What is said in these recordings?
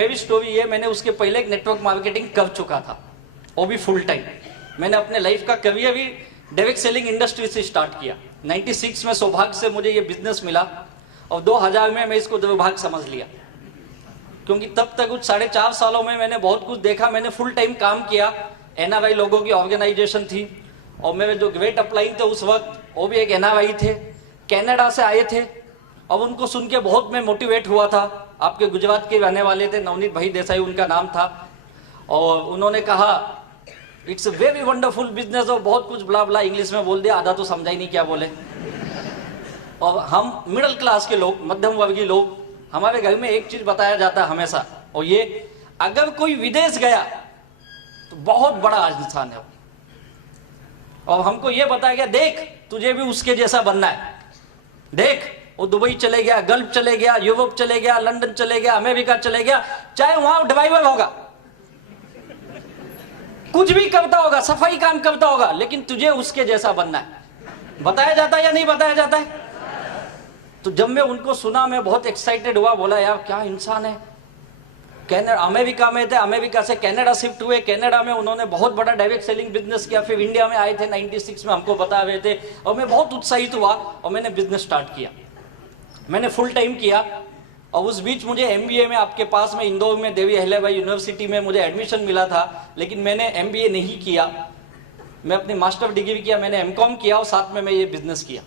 मेरी स्टोरी ये, मैंने उसके पहले एक नेटवर्क मार्केटिंग कर चुका था, वो भी फुल टाइम। मैंने अपने लाइफ का करियर भी डायरेक्ट सेलिंग इंडस्ट्री से स्टार्ट किया। 96 में सौभाग्य से मुझे ये बिजनेस मिला और 2000 में मैं इसको दुर्भाग्य समझ लिया, क्योंकि तब तक कुछ 4.5 सालों में मैंने बहुत कुछ देखा। मैंने फुल टाइम काम किया, NRI लोगों की ऑर्गेनाइजेशन थी और मेरे जो ग्रेट अपलाइन थे उस वक्त वो भी एक NRI थे, कनाडा से आए थे। और उनको सुन के बहुत मैं मोटिवेट हुआ था। आपके गुजरात के रहने वाले थे, नवनीत भाई देसाई उनका नाम था, और उन्होंने कहा it's a very wonderful business, और बहुत कुछ ब्ला ब्ला इंग्लिश में बोल दिया, आधा तो समझा ही नहीं क्या बोले। और हम मिडिल क्लास के लोग, मध्यम वर्गीय लोग, हमारे घर में एक चीज बताया जाता है हमेशा, और ये अगर कोई विदेश गया तो बहुत बड़ा इंसान है वो। और हमको ये बताया गया देख तुझे भी उसके जैसा बनना है, देख वो दुबई चले गया, गल्फ चले गया, यूरोप चले गया, लंदन चले गया, अमेरिका चले गया, चाहे वहां ड्राइवर होगा, कुछ भी करता होगा, सफाई काम करता होगा, लेकिन तुझे उसके जैसा बनना है। बताया जाता है या नहीं बताया जाता है? तो जब मैं उनको सुना मैं बहुत एक्साइटेड हुआ, बोला यार क्या इंसान है। कनाडा, अमेरिका में थे, अमेरिका से कनाडा शिफ्ट हुए, कनाडा में उन्होंने बहुत बड़ा डायरेक्ट सेलिंग बिजनेस किया, फिर इंडिया में आए थे 96 में, हमको बता रहे थे, और मैं बहुत उत्साहित हुआ और मैंने बिजनेस स्टार्ट किया। मैंने फुल टाइम किया, और उस बीच मुझे MBA में आपके पास में इंदौर में देवी अहिल्याबाई यूनिवर्सिटी में मुझे एडमिशन मिला था, लेकिन मैंने MBA नहीं किया, मैं अपनी मास्टर डिग्री किया, मैंने MCOM किया और साथ में मैं ये बिजनेस किया।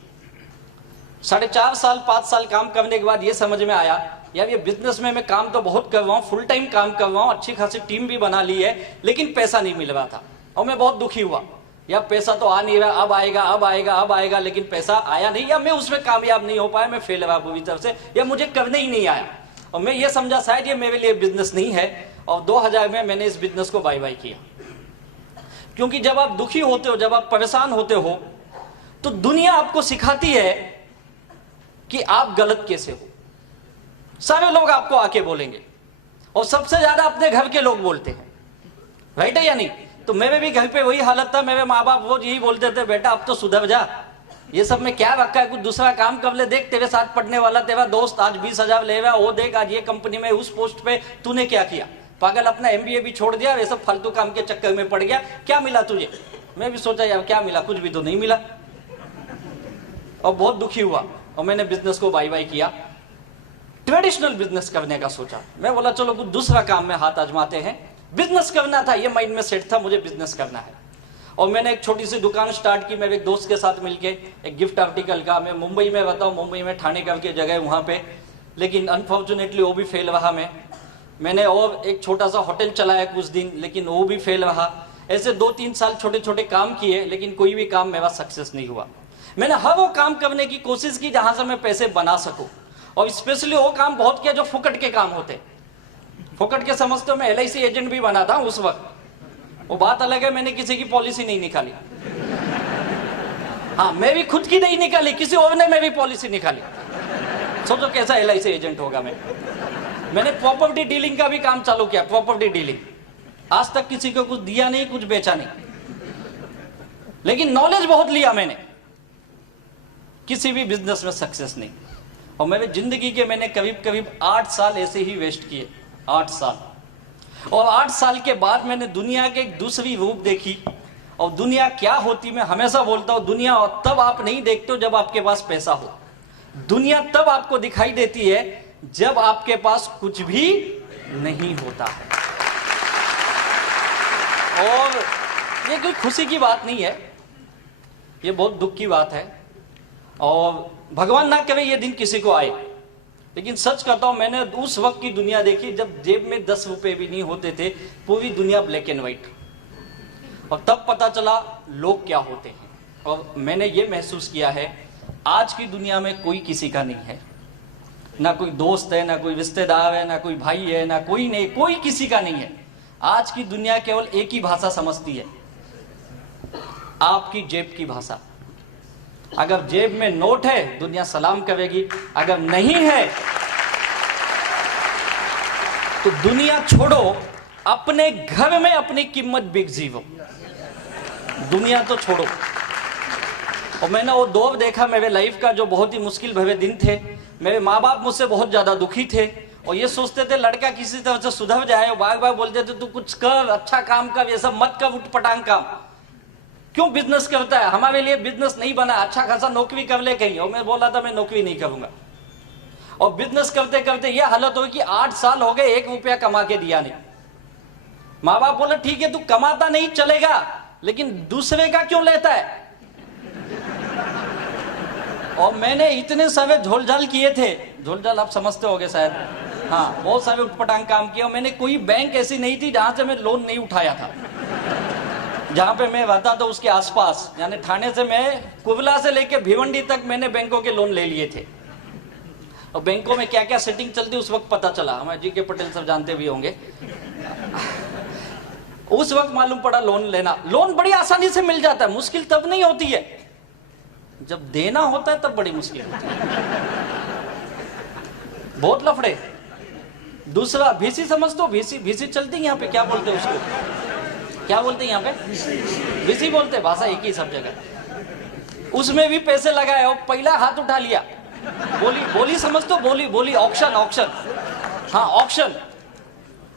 4.5 साल 5 साल काम करने के बाद ये समझ में आया यार ये बिजनेस में मैं काम तो बहुत कर रहा हूँ, फुल टाइम काम कर रहा हूँ, अच्छी खासी टीम भी बना ली है, लेकिन पैसा नहीं मिल रहा था। और मैं बहुत दुखी हुआ, या पैसा तो आ नहीं रहा, अब आएगा अब आएगा अब आएगा, लेकिन पैसा आया नहीं, या मैं उसमें कामयाब नहीं हो पाया, मैं फेल रहा पूरी तरफ से, या मुझे करने ही नहीं आया। और मैं ये समझा शायद ये मेरे लिए बिजनेस नहीं है, और 2000 में मैंने इस बिजनेस को बाय बाय किया। क्योंकि जब आप दुखी होते हो, जब आप परेशान होते हो, तो दुनिया आपको सिखाती है कि आप गलत कैसे हो। सारे लोग आपको आके बोलेंगे, और सबसे ज्यादा अपने घर के लोग बोलते हैं, राइट है या नहीं? तो मेरे भी घर पे वही हालत था, मेरे माँ बाप वो यही बोलते थे बेटा अब तो सुधर जा, ये सब में क्या रखा है, कुछ दूसरा काम कर ले, देख तेरे साथ पढ़ने वाला तेरा दोस्त आज 20,000 ले रहा, वो देख आज ये कंपनी में उस पोस्ट पे, तूने क्या किया, पागल अपना MBA भी छोड़ दिया, वे सब फालतू काम के चक्कर में पड़ गया, क्या मिला तुझे? मैं भी सोचा यार क्या मिला, कुछ भी तो नहीं मिला, और बहुत दुखी हुआ, और मैंने बिजनेस को बाय बाय किया। ट्रेडिशनल बिजनेस करने का सोचा, मैं बोला चलो कुछ दूसरा काम में हाथ आजमाते हैं, बिजनेस करना था, ये माइंड में सेट था मुझे बिजनेस करना है। और मैंने एक छोटी सी दुकान स्टार्ट की मेरे एक दोस्त के साथ मिलके, एक गिफ्ट आर्टिकल का। मैं मुंबई में रहता हूँ, मुंबई में ठाणे करके जगह वहाँ पे, लेकिन अनफॉर्चुनेटली वो भी फेल रहा। मैंने और एक छोटा सा होटल चलाया कुछ दिन, लेकिन वो भी फेल रहा। ऐसे 2-3 साल छोटे छोटे काम किए, लेकिन कोई भी काम मेरा सक्सेस नहीं हुआ। मैंने हर वो काम करने की कोशिश की जहां से मैं पैसे बना सकूं, और स्पेशली वो काम बहुत किया जो फुकट के काम होते। फुकट के समझते हो, मैं LIC एजेंट भी बना था उस वक्त, वो बात अलग है, मैंने किसी की पॉलिसी नहीं निकाली। हाँ, मैं भी खुद की नहीं निकाली, किसी और ने मेरी पॉलिसी निकाली। सोचो कैसा LIC एजेंट होगा मैं। मैंने प्रॉपर्टी डीलिंग का भी काम चालू किया, प्रॉपर्टी डीलिंग। आज तक किसी को कुछ दिया नहीं, कुछ बेचा नहीं, लेकिन नॉलेज बहुत लिया मैंने, किसी भी बिजनेस में सक्सेस नहीं। और मेरे जिंदगी के मैंने करीब करीब 8 साल ऐसे ही वेस्ट किए, 8 साल। और 8 साल के बाद मैंने दुनिया के एक दूसरी रूप देखी। और दुनिया क्या होती, मैं हमेशा बोलता हूं, दुनिया तब आप नहीं देखते हो जब आपके पास पैसा हो। दुनिया तब आपको दिखाई देती है जब आपके पास कुछ भी नहीं होता है। और ये कोई खुशी की बात नहीं है, ये बहुत दुख की बात है। और भगवान ना करे ये दिन किसी को आए, लेकिन सच कहता हूं मैंने उस वक्त की दुनिया देखी जब जेब में 10 रुपए भी नहीं होते थे, पूरी दुनिया ब्लैक एंड व्हाइट। और तब पता चला लोग क्या होते हैं। और मैंने ये महसूस किया है आज की दुनिया में कोई किसी का नहीं है, ना कोई दोस्त है, ना कोई रिश्तेदार है, ना कोई भाई है, ना कोई नहीं, कोई किसी का नहीं है। आज की दुनिया केवल एक ही भाषा समझती है, आपकी जेब की भाषा। अगर जेब में नोट है दुनिया सलाम करेगी, अगर नहीं है तो दुनिया छोड़ो, अपने घर में अपनी कीमत बिक जीवो, दुनिया तो छोड़ो। और मैंने वो दौर देखा मेरे लाइफ का जो बहुत ही मुश्किल भरे दिन थे। मेरे माँ बाप मुझसे बहुत ज्यादा दुखी थे, और ये सोचते थे लड़का किसी तरह से सुधर जाए, बार बार बोलते थे तू कुछ कर, अच्छा काम कर, ये सब मत कर, उठपटांग काम, क्यों बिजनेस करता है, हमारे लिए बिजनेस नहीं बना, अच्छा खासा नौकरी कर ले कहीं। और मैं बोला था मैं नौकरी नहीं करूंगा। और बिजनेस करते करते ये हालत हुई कि 8 साल हो गए 1 रुपया कमा के दिया नहीं। माँ बाप बोले ठीक है तू कमाता नहीं चलेगा, लेकिन दूसरे का क्यों लेता है। और मैंने इतने सारे झोलझाल किए थे, झोलझाल आप समझते होगे शायद, हाँ, बहुत सारे उठपटांग काम किए। और मैंने कोई बैंक ऐसी नहीं थी जहां से मैं लोन नहीं उठाया था। जहां पे मैं रहता था उसके आसपास, यानी थाने से मैं कुबला से लेके भिवंडी तक मैंने बैंकों के लोन ले लिए थे। और बैंकों में क्या क्या सेटिंग चलती उस वक्त पता चला, हमारे जी के पटेल सब जानते भी होंगे। उस वक्त मालूम पड़ा लोन लेना, लोन बड़ी आसानी से मिल जाता है, मुश्किल तब नहीं होती है, जब देना होता है तब बड़ी मुश्किल होती है, बहुत लफड़े। दूसरा भीसी समझ दो, भीसी चलती है यहाँ पे, क्या बोलते हैं उसको, क्या बोलते हैं यहाँ पे, भीसी बोलते, भाषा एक ही सब जगह। उसमें भी पैसे लगाए और पहला हाथ उठा लिया, बोली समझ दो, बोली ऑक्शन, हाँ ऑक्शन।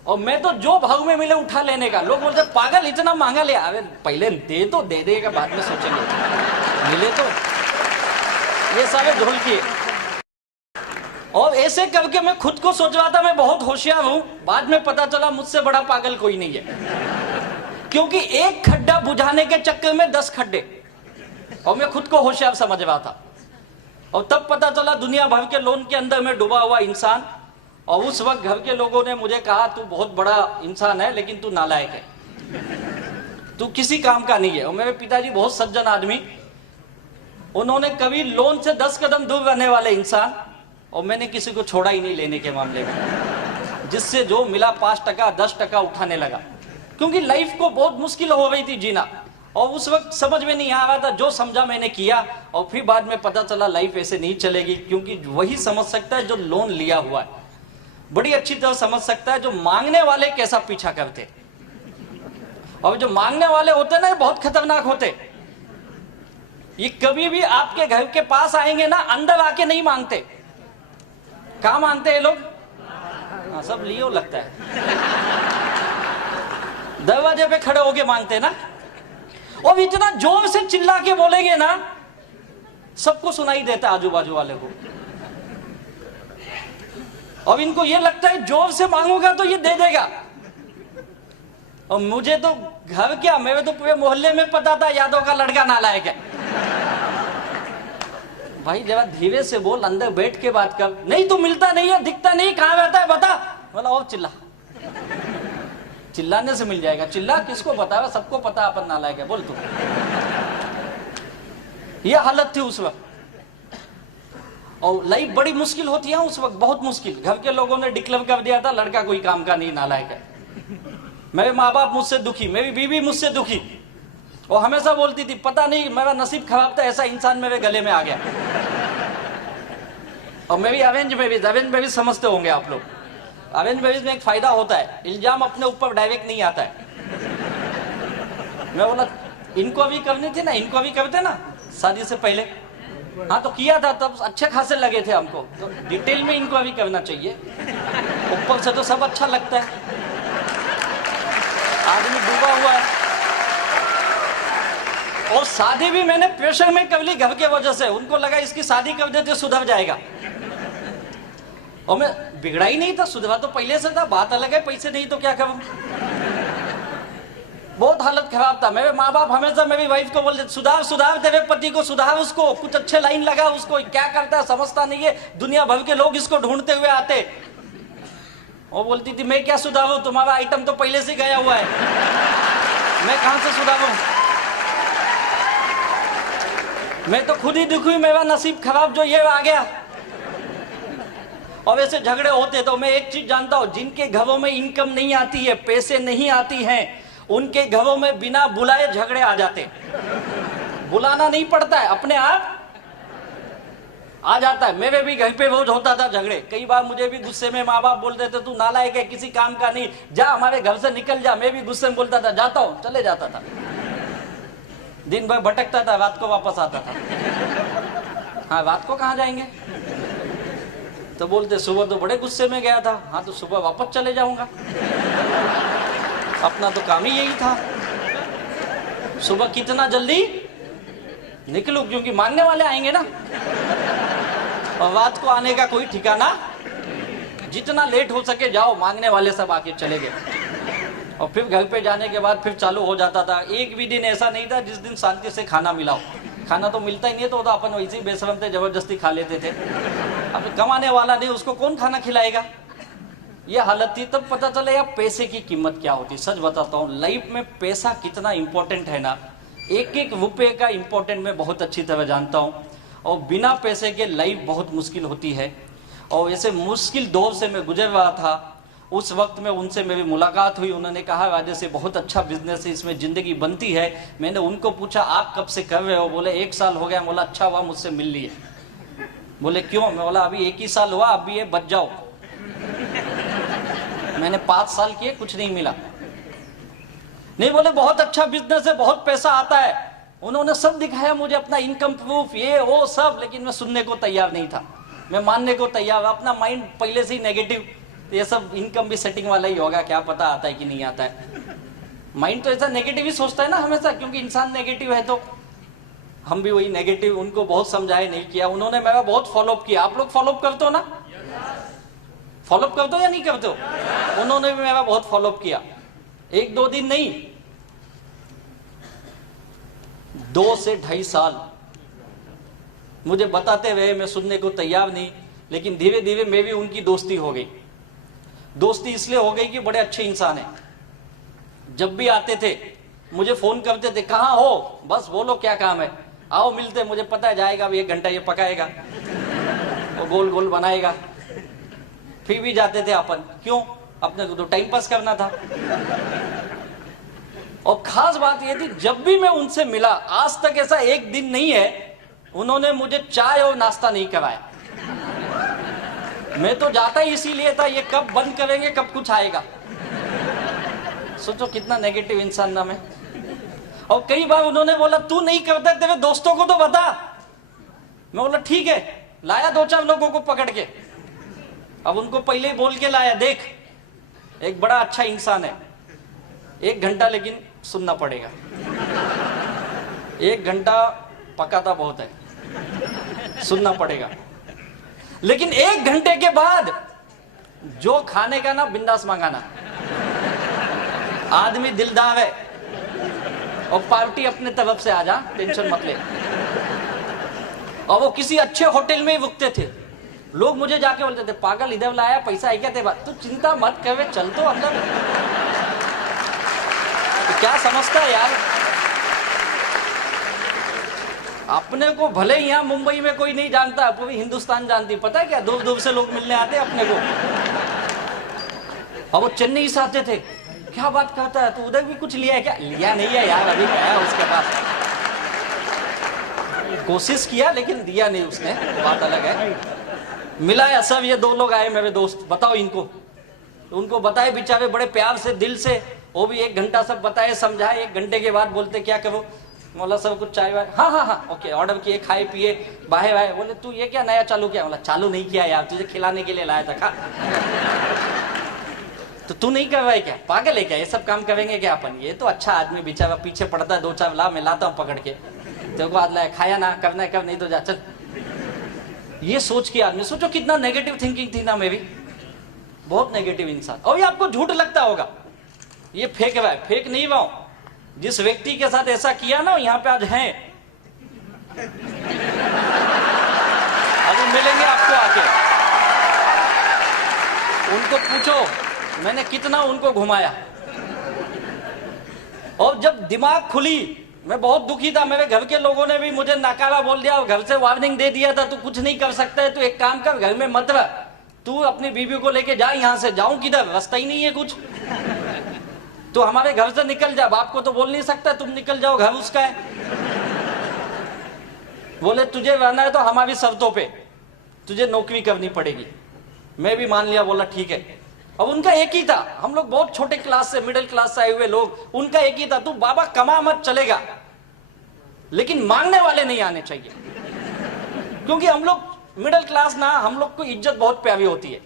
और मैं तो जो भाव में मिले उठा लेने का। लोग बोलते पागल इतना महंगा ले, अरे पहले दे देगा, बाद में सोचेंगे, मिले तो। ये सारे ढोल किए। और ऐसे करके मैं खुद को सोच रहा था मैं बहुत होशियार हूं, बाद में पता चला मुझसे बड़ा पागल कोई नहीं है। क्योंकि एक खड्डा बुझाने के चक्कर में 10 खड्डे, और मैं खुद को होशियार समझ रहा था। और तब पता चला दुनिया भर के लोन के अंदर में डूबा हुआ इंसान। और उस वक्त घर के लोगों ने मुझे कहा तू बहुत बड़ा इंसान है लेकिन तू नालायक है, तू किसी काम का नहीं है। और मेरे पिताजी बहुत सज्जन आदमी, उन्होंने कभी लोन से 10 कदम दूर रहने वाले इंसान, और मैंने किसी को छोड़ा ही नहीं लेने के मामले में। जिससे जो मिला 5% 10% उठाने लगा, क्योंकि लाइफ को बहुत मुश्किल हो गई थी जीना। और उस वक्त समझ में नहीं आ रहा था, जो समझा मैंने किया। और फिर बाद में पता चला लाइफ ऐसे नहीं चलेगी, क्योंकि वही समझ सकता है जो लोन लिया हुआ है, बड़ी अच्छी तरह समझ सकता है जो मांगने वाले कैसा पीछा करते। और जो मांगने वाले होते ना, बहुत खतरनाक होते। ये कभी भी आपके घर के पास आएंगे ना, अंदर आके नहीं मांगते। कहां मांगते हैं लोग? हाँ, सब लियो लगता है, दरवाजे पे खड़े होके मांगते ना। और इतना जोर से चिल्ला के बोलेंगे ना, सबको सुनाई देता है आजू बाजू वाले को। और इनको ये लगता है जोर से मांगूंगा तो ये दे देगा। और मुझे तो घर क्या, मेरे तो पूरे मोहल्ले में पता था यादव का लड़का नालायक है। भाई जरा धीरे से बोल, अंदर बैठ के बात कर। नहीं तू मिलता नहीं है, दिखता नहीं, कहां रहता है बता। बोला और चिल्ला, चिल्लाने से मिल जाएगा। चिल्ला किसको बताया, सबको पता अपन नालायक है, बोल तू। ये हालत थी उस वक्त। और लाइफ बड़ी मुश्किल होती है उस वक्त, बहुत मुश्किल। घर के लोगों ने डिक्लेयर कर दिया था लड़का कोई काम का नहीं, नालायक है। मेरे माँ बाप मुझसे दुखी, मेरी बीवी मुझसे दुखी। और हमेशा बोलती थी पता नहीं मेरा नसीब खराब था, ऐसा इंसान मेरे गले में आ गया। और मैं भी अरेंज मैरिज समझते होंगे आप लोग। अरेंज मैरिज में एक फायदा होता है, इल्जाम अपने ऊपर डायरेक्ट नहीं आता है। मैं बोला इनको भी करनी थी ना, इनको भी करते ना शादी से पहले। हाँ तो किया था, तब अच्छे खासे लगे थे हमको, तो डिटेल में इनको अभी करना चाहिए। ऊपर से तो सब अच्छा लगता है, आदमी डूबा हुआ है। और शादी भी मैंने प्रेशर में कर ली घर के वजह से। उनको लगा इसकी शादी कर देते सुधर जाएगा। और मैं बिगड़ा ही नहीं था, सुधरा तो पहले से था, बात अलग है, पैसे नहीं तो क्या करूं। बहुत हालत खराब था। मेरे माँ बाप हमेशा मेरी वाइफ को बोलते सुधार तेरे पति को, सुधार उसको, कुछ अच्छे लाइन लगा उसको, क्या करता है समझता नहीं है, दुनिया भर के लोग इसको ढूंढते हुए आते। वो बोलती थी मैं क्या सुधारूं, तुम्हारा आइटम तो पहले से गया हुआ है, मैं कहां से सुधारूं। मैं तो खुद ही दुखी, मेरा नसीब खराब जो ये आ गया। और ऐसे झगड़े होते। तो मैं एक चीज जानता हूं, जिनके घरों में इनकम नहीं आती है, पैसे नहीं आती हैं, उनके घरों में बिना बुलाए झगड़े आ जाते। बुलाना नहीं पड़ता है, अपने आप आ जाता है। मेरे भी घर पे रोज होता था झगड़े। कई बार मुझे भी गुस्से में माँ बाप बोलते थे तू नालायक है, किसी काम का नहीं, जा हमारे घर से निकल जा। मैं भी गुस्से में बोलता था जाता हूं, चले जाता था। दिन भर भटकता था, रात को वापस आता था। हाँ रात को कहाँ जाएंगे। तो बोलते सुबह तो बड़े गुस्से में गया था। हाँ तो सुबह वापस चले जाऊंगा, अपना तो काम ही यही था। सुबह कितना जल्दी निकलूं, क्योंकि मांगने वाले आएंगे ना, और रात को आने का कोई ठिकाना। जितना लेट हो सके जाओ, मांगने वाले सब आके चले गए। और फिर घर पे जाने के बाद फिर चालू हो जाता था। एक भी दिन ऐसा नहीं था जिस दिन शांति से खाना मिला हो। खाना तो मिलता ही नहीं, तो अपन वैसे ही बेशरम थे, जबरदस्ती खा लेते थे। अब कमाने वाला नहीं, उसको कौन खाना खिलाएगा। ये हालत थी। तब पता चला यार पैसे की कीमत क्या होती। सच बताता हूँ, लाइफ में पैसा कितना इंपॉर्टेंट है ना, एक एक रुपए का इंपॉर्टेंट मैं बहुत अच्छी तरह जानता हूँ। और बिना पैसे के लाइफ बहुत मुश्किल होती है। और ऐसे मुश्किल दौर से मैं गुजर रहा था। उस वक्त में उनसे मेरी मुलाकात हुई। उन्होंने कहा राजे से बहुत अच्छा बिजनेस है, इसमें जिंदगी बनती है। मैंने उनको पूछा आप कब से कर रहे हो। बोले 1 साल हो गया। बोला अच्छा हुआ मुझसे मिल लिए। बोले क्यों। मैं बोला अभी 1 ही साल हुआ, अभी ये बच जाओ। मैंने 5 साल किए, कुछ नहीं मिला। नहीं, बोले बहुत अच्छा बिजनेस है, बहुत पैसा आता है। उन्होंने सब दिखाया मुझे, अपना इनकम प्रूफ, ये वो सब, लेकिन मैं सुनने को तैयार नहीं था। मैं मानने को तैयार, अपना माइंड पहले से ही नेगेटिव। ये सब इनकम भी सेटिंग वाला ही होगा, क्या पता आता है कि नहीं आता है। माइंड तो ऐसा नेगेटिव ही सोचता है ना हमेशा, क्योंकि इंसान नेगेटिव है। तो हम भी वही नेगेटिव। उनको बहुत समझाया, नहीं किया। उन्होंने मेरा बहुत फॉलोअप किया। आप लोग फॉलोअप करते हो ना, फॉलोअप करते हो या नहीं करते हो। उन्होंने भी मेरा बहुत फॉलोअप किया। 1-2 दिन नहीं, 2 से 2.5 साल मुझे बताते रहे। मैं सुनने को तैयार नहीं, लेकिन धीरे धीरे मैं भी उनकी दोस्ती हो गई। दोस्ती इसलिए हो गई कि बड़े अच्छे इंसान हैं। जब भी आते थे मुझे फोन करते थे, कहाँ हो, बस बोलो क्या काम है, आओ मिलते। मुझे पता है जाएगा अभी 1 घंटा ये पकाएगा, वो गोल गोल बनाएगा। फिर भी जाते थे अपन, क्यों, अपने को तो टाइम पास करना था। और खास बात ये थी, जब भी मैं उनसे मिला, आज तक ऐसा एक दिन नहीं है उन्होंने मुझे चाय और नाश्ता नहीं कराया। मैं तो जाता ही इसीलिए था, ये कब बंद करेंगे, कब कुछ आएगा। सोचो कितना नेगेटिव इंसान ना मैं। और कई बार उन्होंने बोला तू नहीं करता, तेरे दोस्तों को तो बता। मैं बोला ठीक है। लाया 2-4 लोगों को पकड़ के। अब उनको पहले ही बोल के लाया, देख एक बड़ा अच्छा इंसान है, 1 घंटा लेकिन सुनना पड़ेगा। 1 घंटा पकाता बहुत है, सुनना पड़ेगा। लेकिन 1 घंटे के बाद जो खाने का ना, बिंदास मांगाना। आदमी दिलदार है, और पार्टी अपने तरफ से आ जा, टेंशन मत ले। और वो किसी अच्छे होटल में ही रुकते थे। लोग मुझे जाके बोलते थे पागल इधर लाया, पैसा है क्या तेरे पास। तू चिंता मत कर, चल तो अंदर। तो क्या समझता है यार, अपने को भले यहाँ मुंबई में कोई नहीं जानता, पूरी हिंदुस्तान जानती। पता है क्या, दूर दूर से लोग मिलने आते अपने को। और वो चेन्नई से आते थे, क्या बात करता है, तू उधर भी कुछ लिया है क्या। लिया नहीं है यार, अभी गया उसके पास, कोशिश किया लेकिन दिया नहीं उसने, बात अलग है। मिला है सब, ये 2 लोग आए मेरे दोस्त, बताओ इनको। उनको बताए बेचारे बड़े प्यार से, दिल से। वो भी 1 घंटा सब बताए, समझाए। 1 घंटे के बाद बोलते क्या करो। बोला सब कुछ चाय वाय, हाँ हाँ हाँ ओके, ऑर्डर किए, खाए पिए, बाहे बाहे। बोले तू ये क्या नया चालू किया। बोला चालू नहीं किया यार, तुझे खिलाने के लिए लाया था, खा। तो तू नहीं कर रहा है क्या, पागल है क्या, ये सब काम करेंगे क्या अपन। ये तो अच्छा आदमी बेचारा पीछे पड़ता है, 2-4 ला, मैं लाता हूँ पकड़ के। तेरे को आज लाया, खाया ना, करना है कर, नहीं तो जा चल। ये सोच के आदमी, सोचो कितना नेगेटिव थिंकिंग थी ना मेरी, बहुत नेगेटिव इंसान। और ये आपको झूठ लगता होगा, ये फेक रहा है, फेक नहीं रहा हूं। जिस व्यक्ति के साथ ऐसा किया ना, यहाँ पे आज हैं, अभी मिलेंगे आपको आके। उनको पूछो मैंने कितना उनको घुमाया। और जब दिमाग खुली, मैं बहुत दुखी था। मेरे घर के लोगों ने भी मुझे नकारा बोल दिया, और घर से वार्निंग दे दिया था, तू कुछ नहीं कर सकता है, तू एक काम कर, घर में मत रह, तू अपनी बीवी को लेके जा यहाँ से। जाऊं किधर, रास्ता ही नहीं है कुछ। तो हमारे घर से निकल जा, बाप को तो बोल नहीं सकता तुम निकल जाओ, घर उसका है। बोले तुझे रहना है तो हमारी शर्तों पे, तुझे नौकरी करनी पड़ेगी। मैं भी मान लिया, बोला ठीक है। अब उनका एक ही था, हम लोग बहुत छोटे क्लास से, मिडिल क्लास से आए हुए लोग, उनका एक ही था, तू बाबा कमा मत चलेगा, लेकिन मांगने वाले नहीं आने चाहिए। क्योंकि हम लोग मिडिल क्लास ना, हम लोग को इज्जत बहुत प्यारी होती है।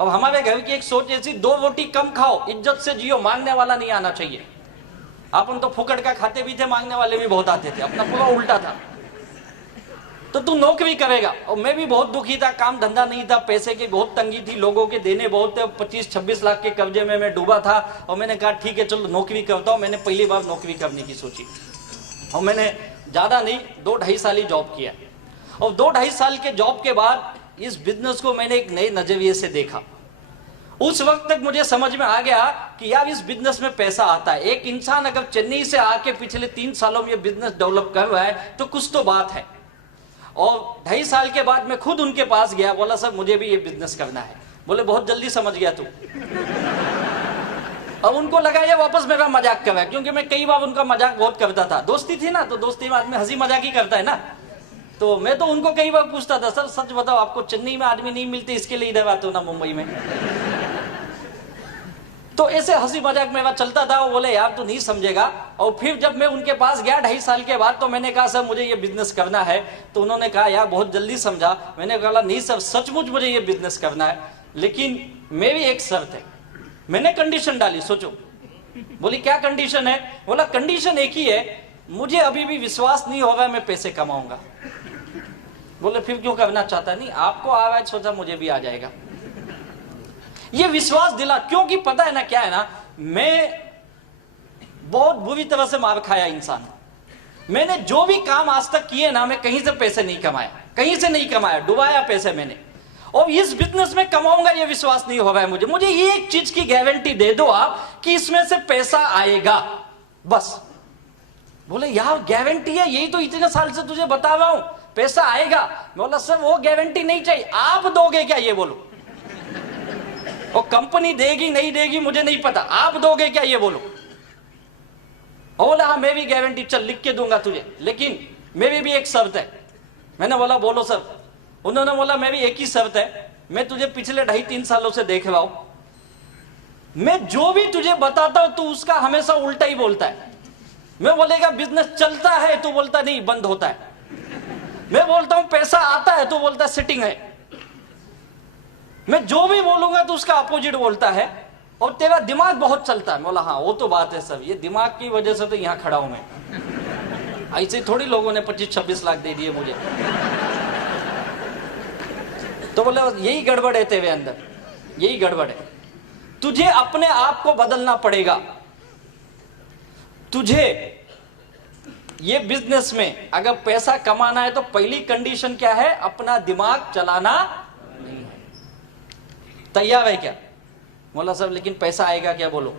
अब हमारे घर की एक सोच ऐसी, 2 रोटी कम खाओ, इज्जत से जियो, मांगने वाला नहीं आना चाहिए। अपन तो फुकट का खाते भी थे, मांगने वाले भी बहुत आते थे, अपना पूरा उल्टा था। तो तू नौकरी करेगा। और मैं भी बहुत दुखी था, काम धंधा नहीं था, पैसे की बहुत तंगी थी, लोगों के देने बहुत थे, 25-26 लाख के कर्जे में मैं डूबा था। और मैंने कहा ठीक है चलो नौकरी करता हूं। मैंने पहली बार नौकरी करने की सोची और मैंने ज्यादा नहीं 2-2.5 साल ही जॉब किया। और 2-2.5 साल के जॉब के बाद इस बिजनेस को मैंने एक नए नजरिए से देखा। उस वक्त तक मुझे समझ में आ गया कि यार इस बिजनेस में पैसा आता है। एक इंसान अगर चेन्नई से आके पिछले 3 सालों में ये बिजनेस डेवलप कर रहा है तो कुछ तो बात है। और 2.5 साल के बाद मैं खुद उनके पास गया, बोला सर मुझे भी ये बिजनेस करना है। बोले बहुत जल्दी समझ गया तू। अब उनको लगा ये वापस मेरा मजाक कर रहा है, क्योंकि मैं कई बार उनका मजाक बहुत करता था। दोस्ती थी ना, तो दोस्ती में आदमी हंसी मजाक ही करता है ना। तो मैं तो उनको कई बार पूछता था, सर सच बताओ आपको चेन्नई में आदमी नहीं मिलते, इसके लिए इधर आते हो ना मुंबई में। तो ऐसे हंसी मजाक मेरा चलता था। वो बोले यार तू नहीं समझेगा। और फिर जब मैं उनके पास गया 2.5 साल के बाद, तो मैंने कहा सर मुझे ये बिजनेस करना है। तो उन्होंने कहा यार बहुत जल्दी समझा। मैंने कहा नहीं सर सचमुच मुझे ये बिजनेस करना है, लेकिन मेरी एक शर्त है। मैंने कंडीशन डाली, सोचो। बोली क्या कंडीशन है? बोला कंडीशन एक ही है, मुझे अभी भी विश्वास नहीं होगा मैं पैसे कमाऊंगा। बोले फिर क्यों करना चाहता? नहीं आपको आ रहा है, सोचा मुझे भी आ जाएगा। ये विश्वास दिला, क्योंकि पता है ना क्या है ना, मैं बहुत बुरी तरह से मार खाया इंसान। मैंने जो भी काम आज तक किए ना, मैं कहीं से पैसे नहीं कमाया, कहीं से नहीं कमाया, डुबाया पैसे मैंने। और इस बिजनेस में कमाऊंगा ये विश्वास नहीं हो रहा है मुझे। मुझे ये एक चीज की गारंटी दे दो आप कि इसमें से पैसा आएगा, बस। बोले यार गारंटी है, यही तो इतने साल से तुझे बता रहा हूं पैसा आएगा। बोला सर वो गारंटी नहीं चाहिए, आप दोगे क्या ये बोलो। और कंपनी देगी नहीं देगी मुझे नहीं पता, आप दोगे क्या ये बोलो। बोला हाँ मैं भी गारंटी, चल लिख के दूंगा तुझे, लेकिन मेरी भी एक शर्त है। मैंने बोला बोलो सर। उन्होंने बोला मैं भी एक ही शर्त है, मैं तुझे पिछले 2.5-3 सालों से देख रहा हूं, मैं जो भी तुझे बताता हूं तू उसका हमेशा उल्टा ही बोलता है। मैं बोलेगा बिजनेस चलता है तो बोलता नहीं बंद होता है। मैं बोलता हूं पैसा आता है तो बोलता सेटिंग है। मैं जो भी बोलूंगा तो उसका अपोजिट बोलता है। और तेरा दिमाग बहुत चलता है। बोला हाँ वो तो बात है सर, ये दिमाग की वजह से तो यहां खड़ा हूं मैं। ऐसे थोड़ी लोगों ने 25-26 लाख दे दिए मुझे। तो बोले यही गड़बड़ है तेरे अंदर, यही गड़बड़ है। तुझे अपने आप को बदलना पड़ेगा। तुझे ये बिजनेस में अगर पैसा कमाना है तो पहली कंडीशन क्या है? अपना दिमाग चलाना नहीं है। तैयार है क्या? बोला सर लेकिन पैसा आएगा क्या? बोलो।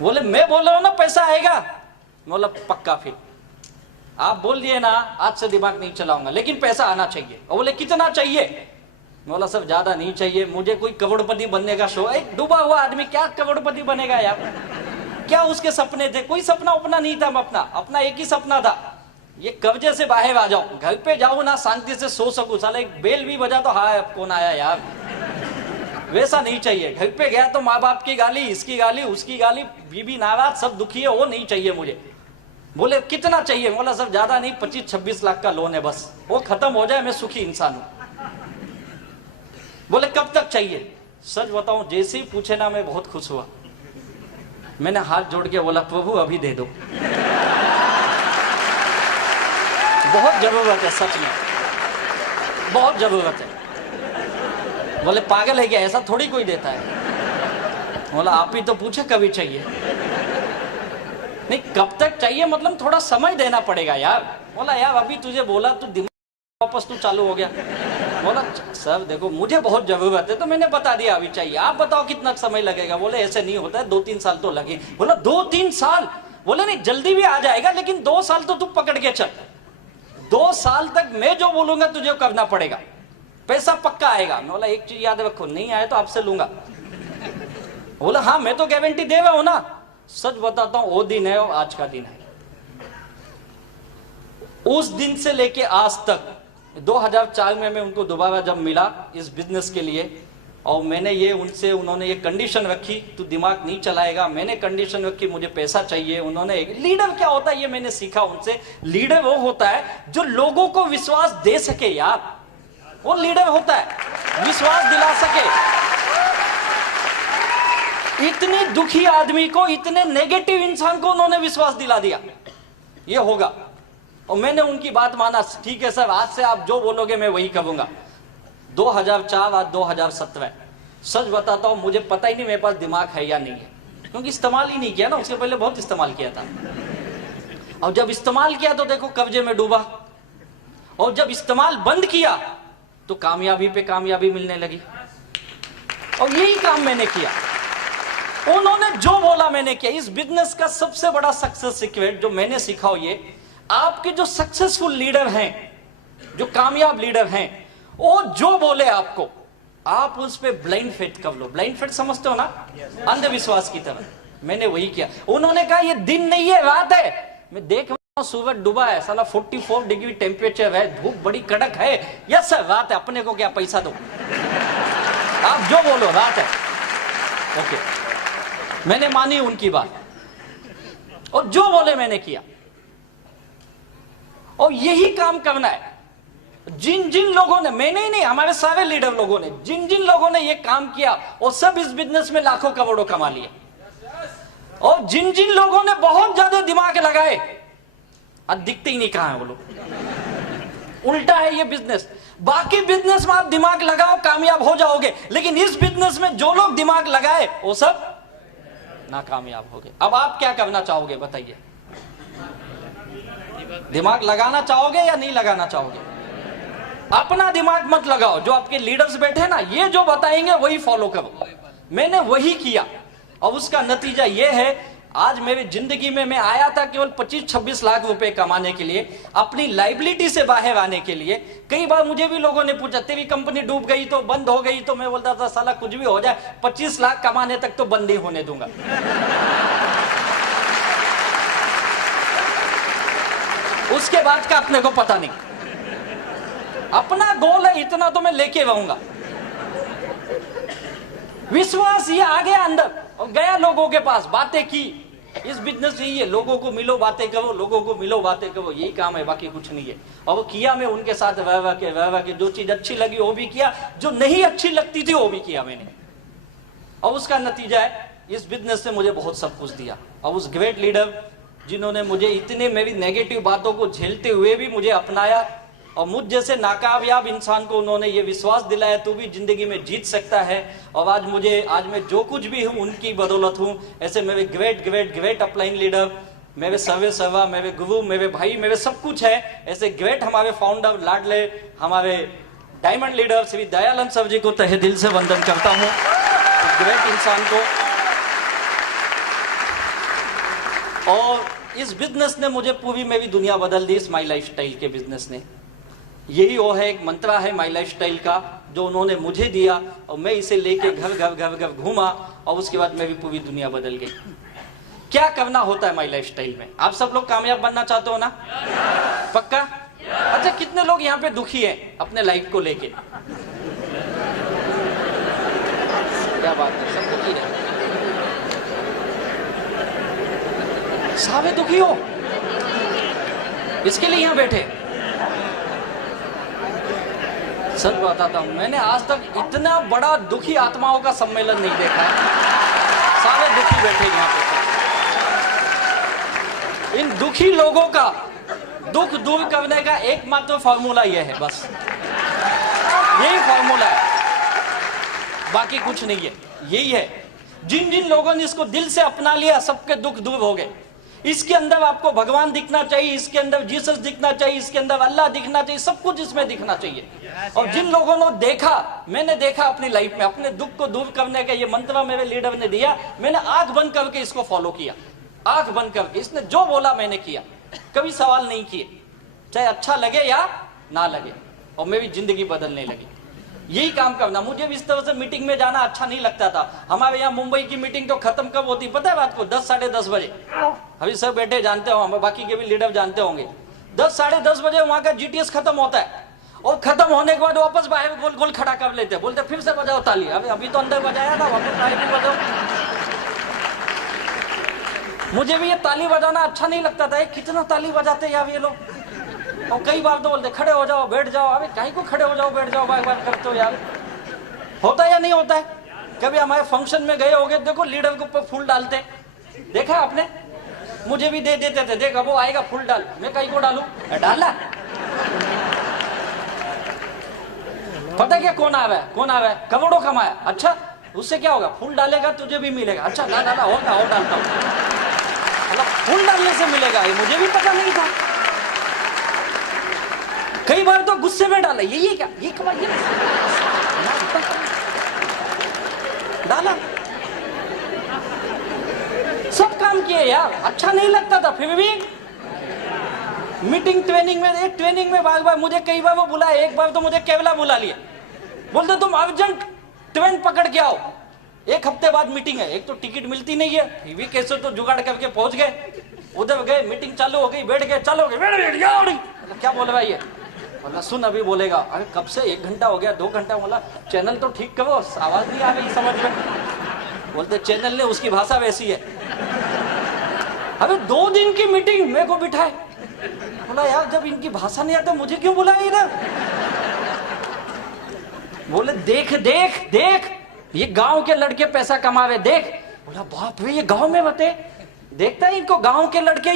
बोले मैं बोल रहा हूं ना पैसा आएगा। बोला पक्का, फिर आप बोल दिए ना आज से दिमाग नहीं चलाऊंगा, लेकिन पैसा आना चाहिए। और बोले कितना चाहिए? बोला सर ज्यादा नहीं चाहिए, मुझे कोई करोड़पति बनने का शौक। एक डूबा हुआ आदमी क्या करोड़पति बनेगा यार? क्या उसके सपने थे? कोई सपना अपना नहीं था। अपना एक ही सपना था, ये कर्जे से बाहर आ जाऊं, घर पे जाऊं ना शांति से सो सकूं। साला एक बेल भी बजा तो हाँ कौन आया यार, वैसा नहीं चाहिए। घर पे गया तो माँ बाप की गाली, इसकी गाली, उसकी गाली, बीबी नाराज, सब दुखी है, वो नहीं चाहिए मुझे। बोले कितना चाहिए? बोला सर ज्यादा नहीं, 25-26 लाख का लोन है, बस वो खत्म हो जाए मैं सुखी इंसान हूं। बोले कब तक चाहिए? सच बताऊं जैसे ही पूछे ना मैं बहुत खुश हुआ। मैंने हाथ जोड़ के बोला प्रभु अभी दे दो, बहुत जरूरत है, सच में बहुत जरूरत है। बोले पागल है क्या, ऐसा थोड़ी कोई देता है। बोला आप ही तो पूछे कभी चाहिए। नहीं कब तक चाहिए मतलब थोड़ा समय देना पड़ेगा यार। बोला यार अभी तुझे बोला तू दिमाग वापस तू चालू हो गया। बोला सर देखो मुझे बहुत जरूरत है तो मैंने बता दिया अभी चाहिए, आप बताओ कितना समय लगेगा। बोले ऐसे नहीं होता है, 2-3 साल तो लगे। बोला 2-3 साल? बोले नहीं जल्दी भी आ जाएगा, लेकिन 2 साल तो तू पकड़ के चल। 2 साल तक मैं जो बोलूंगा तुझे करना पड़ेगा, पैसा पक्का आएगा। बोला एक चीज याद रखो, नहीं आए तो आपसे लूंगा। बोला हाँ मैं तो गारंटी दे रहा हूं ना। सच बताता हूं वो दिन है और आज का दिन है। उस दिन से लेके आज तक 2004 में मैं उनको दोबारा जब मिला इस बिजनेस के लिए, और मैंने ये उनसे, उन्होंने ये कंडीशन रखी, तू दिमाग नहीं चलाएगा। मैंने कंडीशन रखी, मुझे पैसा चाहिए। उन्होंने, लीडर क्या होता है ये मैंने सीखा उनसे। लीडर वो होता है जो लोगों को विश्वास दे सके यार, वो लीडर होता है, विश्वास दिला सके। इतनी दुखी आदमी को, इतने नेगेटिव इंसान को उन्होंने विश्वास दिला दिया ये होगा। और मैंने उनकी बात माना, ठीक है सर, आज से आप जो बोलोगे मैं वही करूंगा। 2004 आज 2017, सच बताता हूं मुझे पता ही नहीं मेरे पास दिमाग है या नहीं है, क्योंकि इस्तेमाल ही नहीं किया ना। उसके पहले बहुत इस्तेमाल किया था, और जब इस्तेमाल किया तो देखो कब्जे में डूबा, और जब इस्तेमाल बंद किया तो कामयाबी पे कामयाबी मिलने लगी। और यही काम मैंने किया, उन्होंने जो बोला मैंने किया। इस बिजनेस का सबसे बड़ा सक्सेस सीक्रेट जो मैंने सीखा हो, ये आपके जो सक्सेसफुल लीडर हैं, जो कामयाब लीडर हैं, वो जो बोले आपको, आप उस पे ब्लाइंड फेथ कर लो। ब्लाइंड फेथ समझते हो ना, अंधविश्वास की तरह। मैंने वही किया। उन्होंने कहा ये दिन नहीं है, रात है। मैं देख रहा हूं सूरज डूबा है, साला 44 डिग्री टेम्परेचर है, धूप बड़ी कड़क है। यस सर, रात है, अपने को क्या पैसा दो, आप जो बोलो रात है। ओके, मैंने मानी उनकी बात, और जो बोले मैंने किया। और यही काम करना है। जिन जिन लोगों ने, मैंने ही नहीं, हमारे सारे लीडर लोगों ने, जिन जिन लोगों ने ये काम किया, वो सब इस बिजनेस में लाखों करोड़ों कमा लिए। और जिन जिन लोगों ने बहुत ज्यादा दिमाग लगाए, आज दिखते ही नहीं कहां है वो लोग। उल्टा है ये बिजनेस। बाकी बिजनेस में आप दिमाग लगाओ कामयाब हो जाओगे, लेकिन इस बिजनेस में जो लोग दिमाग लगाए वो सब नाकामयाब हो गए। अब आप क्या करना चाहोगे बताइए? दिमाग लगाना चाहोगे या नहीं लगाना चाहोगे? अपना दिमाग मत लगाओ, जो आपके लीडर्स बैठे ना, ये जो बताएंगे वही फॉलो करो। मैंने वही किया, और उसका नतीजा ये है, आज मेरी जिंदगी में मैं आया था केवल 25-26 लाख रुपए कमाने के लिए, अपनी लाइबिलिटी से बाहर आने के लिए। कई बार मुझे भी लोगों ने पूछा, तेरी कंपनी डूब गई तो, बंद हो गई तो, मैं बोलता था साला कुछ भी हो जाए, 25 लाख कमाने तक तो बंद नहीं होने दूंगा। उसके बाद का अपने को पता नहीं। अपना गोल है, इतना तो मैं लेके रहूंगा। विश्वास ये आ गया अंदर, और गया लोगों के पास, बातें की। इस बिजनेस यही है, लोगों को मिलो बातें करो, लोगों को मिलो बातें करो, यही काम है, बाकी कुछ नहीं है। और वो किया मैं उनके साथ, वह के जो चीज अच्छी लगी वो भी किया, जो नहीं अच्छी लगती थी वो भी किया मैंने। और उसका नतीजा है, इस बिजनेस से मुझे बहुत सब कुछ दिया। और उस ग्रेट लीडर जिन्होंने मुझे इतने मेरी नेगेटिव बातों को झेलते हुए भी मुझे अपनाया, और मुझ जैसे नाकामयाब इंसान को उन्होंने ये विश्वास दिलाया तू भी जिंदगी में जीत सकता है। और आज मैं जो कुछ भी हूँ उनकी बदौलत हूँ। ऐसे मेरे ग्रेट अपलाइन लीडर, मेरे सर्वा, मेरे गुरु, मेरे भाई, मेरे सब कुछ है। ऐसे ग्रेट हमारे फाउंडर, लाडले हमारे diamond leader Shri Dayanand sir ji को तहे दिल से वंदन करता हूँ। ग्रेट इंसान को। और इस बिजनेस ने मुझे पूरी मेरी दुनिया बदल दी, इस माई लाइफ स्टाइल के बिजनेस ने। यही वो है, एक मंत्रा है माई लाइफ स्टाइल का, जो उन्होंने मुझे दिया, और मैं इसे लेके घर घूमा, और उसके बाद मेरी पूरी दुनिया बदल गई। क्या करना होता है माई लाइफ स्टाइल में? आप सब लोग कामयाब बनना चाहते हो ना? पक्का? अच्छा, कितने लोग यहाँ पे दुखी हैं अपने लाइफ को लेके? क्या बात है, सब दुखी है? सारे दुखी हो, इसके लिए यहाँ बैठे। सच बताता हूं, मैंने आज तक इतना बड़ा दुखी आत्माओं का सम्मेलन नहीं देखा। सारे दुखी बैठे यहाँ पे। इन दुखी लोगों का दुख दूर करने का एकमात्र फॉर्मूला यह है, बस यही फॉर्मूला है, बाकी कुछ नहीं है। यही है, जिन जिन लोगों ने इसको दिल से अपना लिया, सबके दुख दूर हो गए। इसके अंदर आपको भगवान दिखना चाहिए, इसके अंदर जीसस दिखना चाहिए, इसके अंदर अल्लाह दिखना चाहिए, सब कुछ इसमें दिखना चाहिए। और जिन लोगों ने देखा, मैंने देखा अपनी लाइफ में, अपने दुख को दूर करने का ये मंत्र मेरे लीडर ने दिया, मैंने आंख बंद करके इसको फॉलो किया। आंख बंद करके इसने जो बोला मैंने किया, कभी सवाल नहीं किए, चाहे अच्छा लगे या ना लगे, और मेरी जिंदगी बदलने लगी। यही काम करना। मुझे भी इस तरह से मीटिंग में जाना अच्छा नहीं लगता था। हमारे यहाँ मुंबई की मीटिंग तो खत्म कब होती पता है बात को? 10 साढ़े 10 बजे। अभी सब बैठे जानते हो, हम बाकी के भी लीडर जानते होंगे। 10 साढ़े 10 बजे वहां का जीटीएस खत्म होता है। और खत्म होने के बाद वापस बाहर गोल गोल खड़ा कर लेते, बोलते फिर से बजाओ ताली, अभी तो अंदर बजाया था, वापस बाहर भी बजाओ। मुझे भी ये ताली बजाना अच्छा नहीं लगता था, कितना ताली बजाते यार ये लोग। और कई बार तो बोलते खड़े हो जाओ बैठ जाओ, अबे काहे को खड़े हो जाओ बैठ जाओ बार बार करते हो यार। होता है या नहीं होता है? कभी हमारे फंक्शन में गए होगे, देखो लीडर के ऊपर फूल डालते, देखा आपने? मुझे भी दे देते थे, देख अब वो आएगा फूल डाल, मैं कहीं को डालू, डाला। पता क्या कौन आ रहा है, कौन आ रहा है? करोड़ों कमाया, अच्छा उससे क्या होगा? फूल डालेगा तुझे भी मिलेगा, अच्छा डाला होगा और डालता हूँ, मतलब फूल डालने से मिलेगा, ये मुझे भी पता नहीं था। कई बार तो गुस्से में डाला, ये क्या, ये कमाई, ये डाला, सब काम किए यार, अच्छा नहीं लगता था, फिर भी मीटिंग ट्रेनिंग में, एक ट्रेनिंग में बार मुझे कई बार वो बुलाया, एक बार तो मुझे केवला बुला लिया, बोलते तुम अर्जेंट ट्रेन पकड़ के आओ, एक हफ्ते बाद मीटिंग है, एक तो टिकट मिलती नहीं है, फिर भी कैसे तो जुगाड़ करके पहुंच गए, उधर गए, मीटिंग चालू हो गई, बैठ गए, चलो गए, क्या बोल रहा है ये? बोला सुन अभी बोलेगा, अरे कब से 1 घंटा हो गया 2 घंटा, बोला चैनल तो ठीक करो, आवाज नहीं आ रही समझ में। बोलते चैनल ने, उसकी भाषा वैसी है। अबे 2 दिन की मीटिंग मेरे को बिठाए, बोला यार जब इनकी भाषा नहीं आती मुझे क्यों बुलाया इधर? बोले देख देख देख ये गांव के लड़के पैसा कमावे देख। बोला बाप रे, ये गांव में बते, देखता है इनको गांव के लड़के,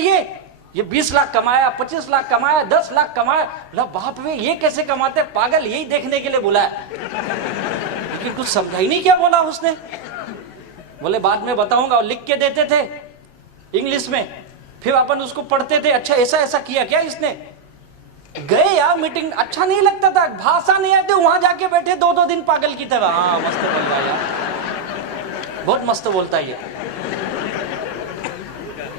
ये 20 लाख कमाया, 25 लाख कमाया, 10 लाख कमाया। बोला बाप रे, ये कैसे कमाते, पागल, यही देखने के लिए बुलाया। लेकिन कुछ समझा ही नहीं क्या बोला उसने। बोले बाद में बताऊंगा, और लिख के देते थे इंग्लिश में, फिर अपन उसको पढ़ते थे, अच्छा ऐसा ऐसा किया क्या इसने। गए यार मीटिंग, अच्छा नहीं लगता था, भाषा नहीं आती, वहां जाके बैठे 2-2 दिन पागल की तरह। हाँ मस्त बोल रहा है यार, बहुत मस्त बोलता है ये,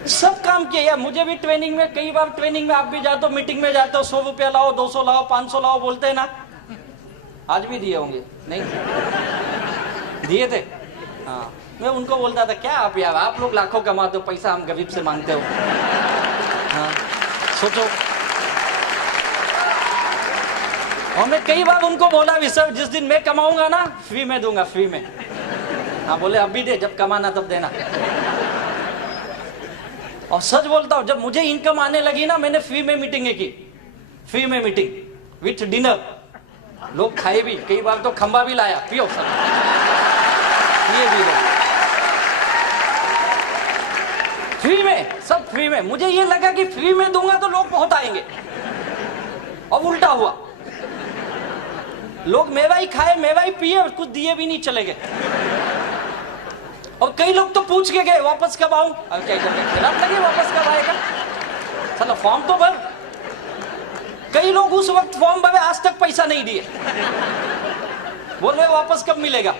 सब काम किया यार। मुझे भी ट्रेनिंग में, कई बार ट्रेनिंग में आप भी जाते हो, मीटिंग में जाते हो, 100 रुपया लाओ, 200 लाओ, 500 लाओ बोलते हैं ना, आज भी दिए होंगे, नहीं दिए थे? हाँ, मैं उनको बोलता था क्या आप यार, आप लोग लाखों कमाते हो, पैसा हम गरीब से मांगते हो। हाँ सोचो। और मैं कई बार उनको बोला भी, सर जिस दिन मैं कमाऊंगा ना फ्री में दूंगा, फ्री में। हाँ बोले अभी दे, जब कमाना तब देना। और सच बोलता हूं, जब मुझे इनकम आने लगी ना, मैंने फ्री में मीटिंगें की, फ्री में मीटिंग विथ डिनर, लोग खाए भी, कई बार तो खंबा भी लाया, पियो सब, ये भी लोग फ्री में, सब फ्री में। मुझे ये लगा कि फ्री में दूंगा तो लोग बहुत आएंगे, और उल्टा हुआ, लोग मेवा ही खाए, मेवा ही पिए, कुछ दिए भी नहीं, चले गए। और कई लोग तो पूछ के गए वापस कब आऊं, अब क्या खराब लगे वापस कब आएगा, चलो फॉर्म तो भर। कई लोग उस वक्त फॉर्म भरे, आज तक पैसा नहीं दिए, बोल रहे वापस कब मिलेगा।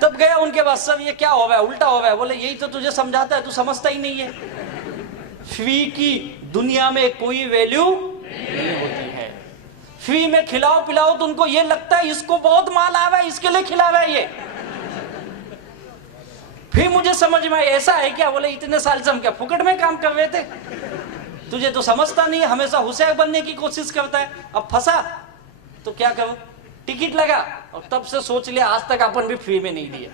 तब गया उनके पास, सब ये क्या हो रहा है, उल्टा हो रहा है। बोले यही तो तुझे समझाता है, तू समझता ही नहीं है, फ्री की दुनिया में कोई वैल्यू नहीं होती है। फ्री में खिलाओ पिलाओ तो उनको ये लगता है इसको बहुत माल आ रहा है, इसके लिए खिला रहा है ये। फिर मुझे समझ में आया ऐसा है क्या। बोले इतने साल से हम क्या फुकट में काम कर रहे थे, तुझे तो समझता नहीं, हमेशा होशियार बनने की कोशिश करता है। अब फंसा तो क्या करूं, टिकट लगा, और तब से सोच लिया आज तक अपन भी फ्री में नहीं दिए।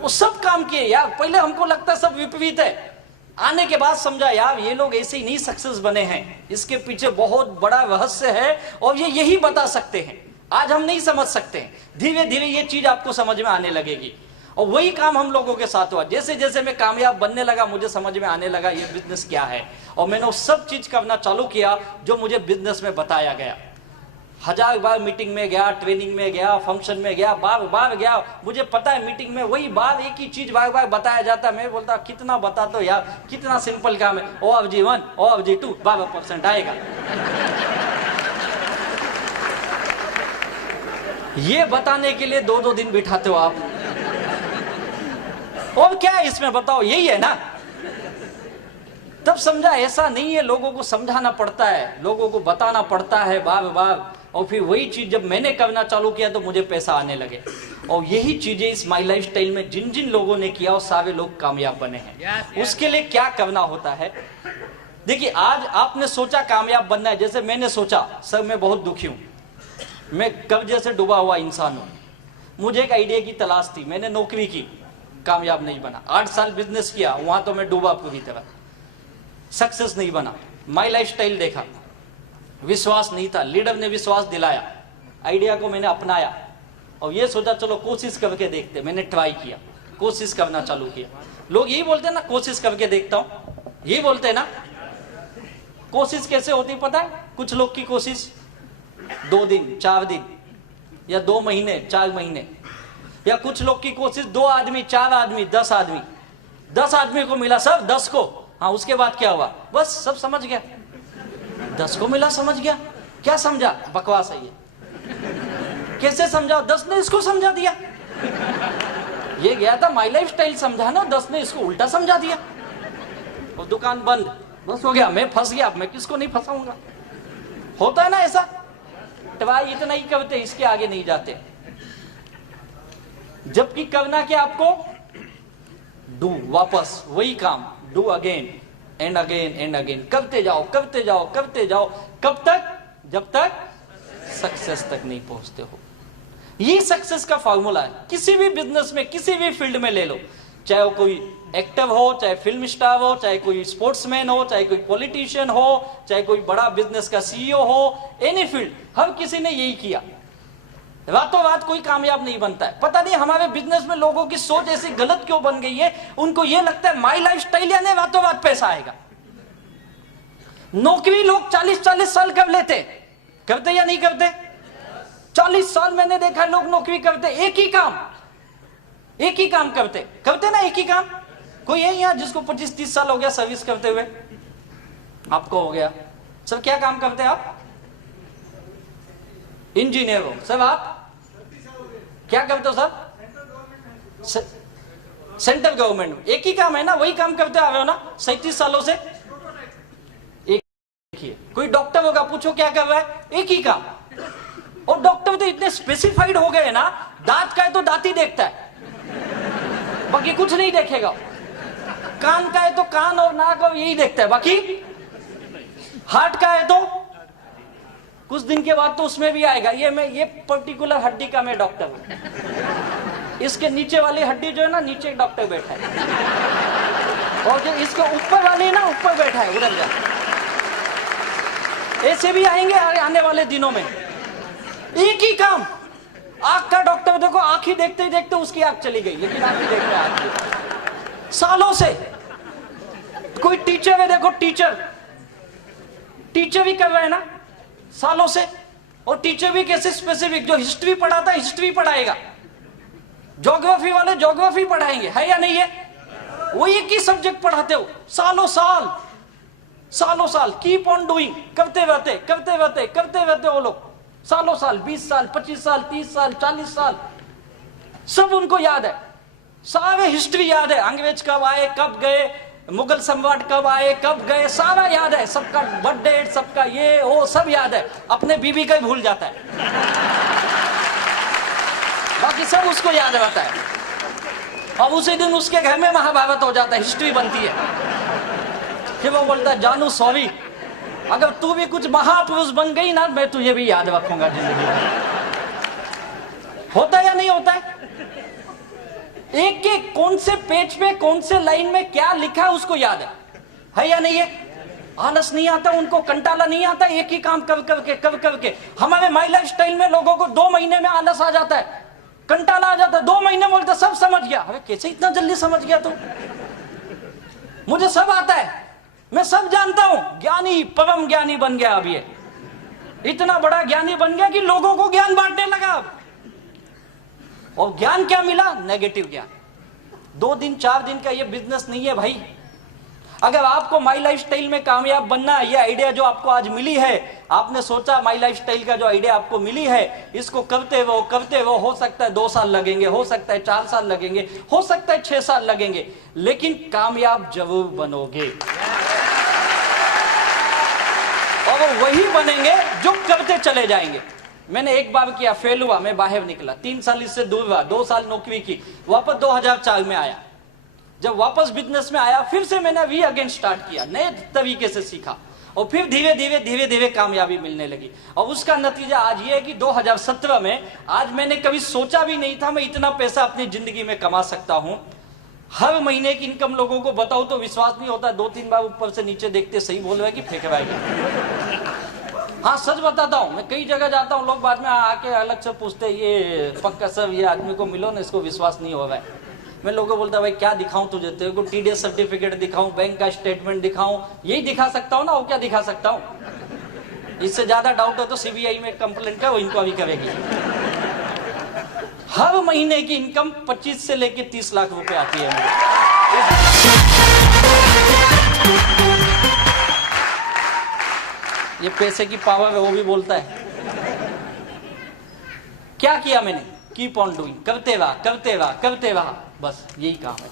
वो सब काम किए यार, पहले हमको लगता सब विपरीत है, आने के बाद समझा यार ये लोग ऐसे ही नहीं सक्सेस बने हैं, इसके पीछे बहुत बड़ा रहस्य है, और ये यही बता सकते हैं। आज हम नहीं समझ सकते, धीरे धीरे ये चीज आपको समझ में आने लगेगी। और वही काम हम लोगों के साथ हुआ, जैसे जैसे मैं कामयाब बनने लगा, मुझे समझ में आने लगा ये बिजनेस क्या है, और मैंने वो सब चीज करना चालू किया जो मुझे बिजनेस में बताया गया। 1000 बार मीटिंग में गया, ट्रेनिंग में गया, फंक्शन में गया, बार बार गया, मुझे पता है मीटिंग में वही बार एक ही चीज बार बार बताया जाता है। मैं बोलता कितना बता दो यार, कितना सिंपल काम है, ओ of G1 O of G2 12% आएगा। ये बताने के लिए 2-2 दिन बिठाते हो आप, और क्या है इसमें बताओ, यही है ना। तब समझा ऐसा नहीं है, लोगों को समझाना पड़ता है, लोगों को बताना पड़ता है बार बार। और फिर वही चीज जब मैंने करना चालू किया तो मुझे पैसा आने लगे। और यही चीजें इस माई लाइफ स्टाइल में जिन जिन लोगों ने किया, वो सारे लोग कामयाब बने हैं। उसके लिए क्या करना होता है, देखिए आज आपने सोचा कामयाब बनना है, जैसे मैंने सोचा, सर मैं बहुत दुखी हूं, मैं कर्जे से डूबा हुआ इंसान हूं, मुझे एक आइडिया की तलाश थी, मैंने नौकरी की, कामयाब नहीं बना, 8 साल बिजनेस किया, वहां तो मैं डूबा पूरी तरह, सक्सेस नहीं बना, माई लाइफस्टाइल देखा, विश्वास नहीं था, लीडर ने विश्वास दिलाया, आइडिया को मैंने अपनाया और ये सोचा चलो कोशिश करके देखते, मैंने ट्राई किया, कोशिश करना चालू किया। लोग यही बोलते हैं ना, कोशिश करके देखता हूं, यही बोलते हैं ना। कोशिश कैसे होती पता है? कुछ लोग की कोशिश 2 दिन 4 दिन या 2 महीने 4 महीने, या कुछ लोग की कोशिश 2 आदमी 4 आदमी 10 आदमी, 10 आदमी को मिला सब 10 को, हाँ उसके बाद क्या हुआ, बस सब समझ गया, 10 को मिला समझ गया, क्या समझा, बकवास है ये, कैसे समझा, 10 ने इसको समझा दिया, ये गया था माई लाइफ स्टाइल समझा ना, 10 ने इसको उल्टा समझा दिया और दुकान बंद, बस हो गया, मैं फंस गया, मैं किसको नहीं फंसाऊंगा। होता है ना ऐसा, ट्राई इतना ही करते, इसके आगे नहीं जाते, जबकि करना क्या आपको, डू, वापस वही काम, do again and again and again, करते जाओ करते जाओ करते जाओ, कब तक, जब तक सक्सेस तक नहीं पहुंचते हो। ये सक्सेस का फॉर्मूला है, किसी भी बिजनेस में किसी भी फील्ड में ले लो, चाहे वो कोई एक्टर हो, चाहे फिल्म स्टार हो, चाहे कोई स्पोर्ट्समैन हो, चाहे कोई पॉलिटिशियन हो, चाहे कोई बड़ा बिजनेस का सीईओ हो, एनी फील्ड, हर किसी ने यही किया। रातों रात कोई कामयाब नहीं बनता है। पता नहीं हमारे बिजनेस में लोगों की सोच ऐसी गलत क्यों बन गई है, उनको ये लगता है माई लाइफ स्टाइल यानी रातों रात पैसा आएगा। नौकरी लोग 40-40 साल कर लेते, करते या नहीं करते, 40 साल मैंने देखा लोग नौकरी करते, एक ही काम करते ना, एक ही काम। कोई है यहाँ जिसको 25-30 साल हो गया सर्विस करते हुए? आपको हो गया। सर क्या काम करते हैं आप? इंजीनियर हो। सर आप क्या करते हो? Sir central government. एक ही काम है ना, वही काम करते आ रहे हो ना 37 सालों से। एक कोई डॉक्टर होगा, पूछो क्या कर रहा है, एक ही काम। और डॉक्टर तो इतने स्पेसिफाइड हो गए ना, दांत का है तो दांत ही देखता है, बाकी कुछ नहीं देखेगा। कान का है तो कान और नाक और यही देखता है, बाकी हार्ट का है तो कुछ दिन के बाद तो उसमें भी आएगा, ये पर्टिकुलर हड्डी का मैं डॉक्टर हूं। इसके नीचे वाली हड्डी जो है ना, नीचे एक डॉक्टर बैठा है, और जो इसके ऊपर वाली ना, ऊपर बैठा है, उधर जा। ऐसे भी आएंगे आने वाले दिनों में। एक ही काम, आंख का डॉक्टर देखो, आंख ही देखते ही देखते उसकी आंख चली गई, लेकिन आंख ही देखते हैं सालों से। कोई टीचर है, देखो टीचर भी कर रहे हैं ना सालों से। और टीचर भी कैसे स्पेसिफिक, जो हिस्ट्री पढ़ाता है हिस्ट्री पढ़ाएगा, ज्योग्राफी वाले ज्योग्राफी पढ़ाएंगे, है या नहीं है? वो एक ही सब्जेक्ट पढ़ाते हो सालों साल, कीप ऑन डूइंग, करते रहते वो लोग सालों साल, 20 साल 25 साल 30 साल 40 साल, सब उनको याद है, सारे हिस्ट्री याद है, अंग्रेज कब आए कब गए, मुगल सम्राट कब आए कब गए, सारा याद है, सबका बर्थडे, सबका ये वो सब याद है। अपने बीबी का ही भूल जाता है, बाकी सब उसको याद रहता है। और उसी दिन उसके घर में महाभारत हो जाता है, हिस्ट्री बनती है। फिर वो बोलता है जानू सॉरी, अगर तू भी कुछ महापुरुष बन गई ना, मैं तुझे भी याद रखूंगा जिंदगी में। होता या नहीं होता है? एक एक कौन से पेज पे कौन से लाइन में क्या लिखा है उसको याद है या नहीं है? आलस नहीं आता उनको, कंटाला नहीं आता, एक ही काम कर करके। हमारे माई लाइफ स्टाइल में लोगों को 2 महीने में आलस आ जाता है, कंटाला आ जाता है, 2 महीने बोलते सब समझ गया। अरे कैसे इतना जल्दी समझ गया तू? मुझे सब आता है, मैं सब जानता हूं, ज्ञानी परम ज्ञानी बन गया। अब ये इतना बड़ा ज्ञानी बन गया कि लोगों को ज्ञान बांटने लगा। और ज्ञान क्या मिला? नेगेटिव ज्ञान। 2 दिन 4 दिन का ये बिजनेस नहीं है भाई। अगर आपको माई लाइफ स्टाइल में कामयाब बनना, ये आइडिया जो आपको आज मिली है, आपने सोचा माई लाइफ स्टाइल का जो आइडिया आपको मिली है, इसको करते वो हो सकता है 2 साल लगेंगे, हो सकता है 4 साल लगेंगे, हो सकता है 6 साल लगेंगे, लेकिन कामयाब जरूर बनोगे। और वो वही बनेंगे जो करते चले जाएंगे। मैंने एक बार किया, फेल हुआ, मैं बाहर निकला, 3 साल इससे दूर रहा, 2 साल नौकरी की, वापस 2004 में आया। जब वापस बिजनेस में आया फिर से मैंने वी अगेन स्टार्ट किया, नए तरीके से सीखा और फिर धीरे धीरे कामयाबी मिलने लगी। और उसका नतीजा आज ये है कि 2017 में आज मैंने कभी सोचा भी नहीं था मैं इतना पैसा अपनी जिंदगी में कमा सकता हूं। हर महीने की इनकम लोगों को बताओ तो विश्वास नहीं होता, 2-3 बार ऊपर से नीचे देखते सही बोल रहा है कि फेंक रहा है। हाँ सच बताता हूँ, मैं कई जगह जाता हूँ, लोग बाद में आके अलग से पूछते ये पक्का सर ये आदमी को मिलो ना, इसको विश्वास नहीं हो रहा है। मैं लोगों को बोलता भाई क्या दिखाऊं तुझे, तेरे को टीडीएस सर्टिफिकेट दिखाऊं, बैंक का स्टेटमेंट दिखाऊं, यही दिखा सकता हूं ना, और क्या दिखा सकता हूं। इससे ज्यादा डाउट है तो सीबीआई में कंप्लेंट कर, वो इंक्वायरी करेगी। हर महीने की इनकम 25 से लेके 30 लाख रुपए आती है मेरे। ये पैसे की पावर है, वो भी बोलता है। क्या किया मैंने, कीप ऑन डूइंग, करते रहा, बस यही काम है।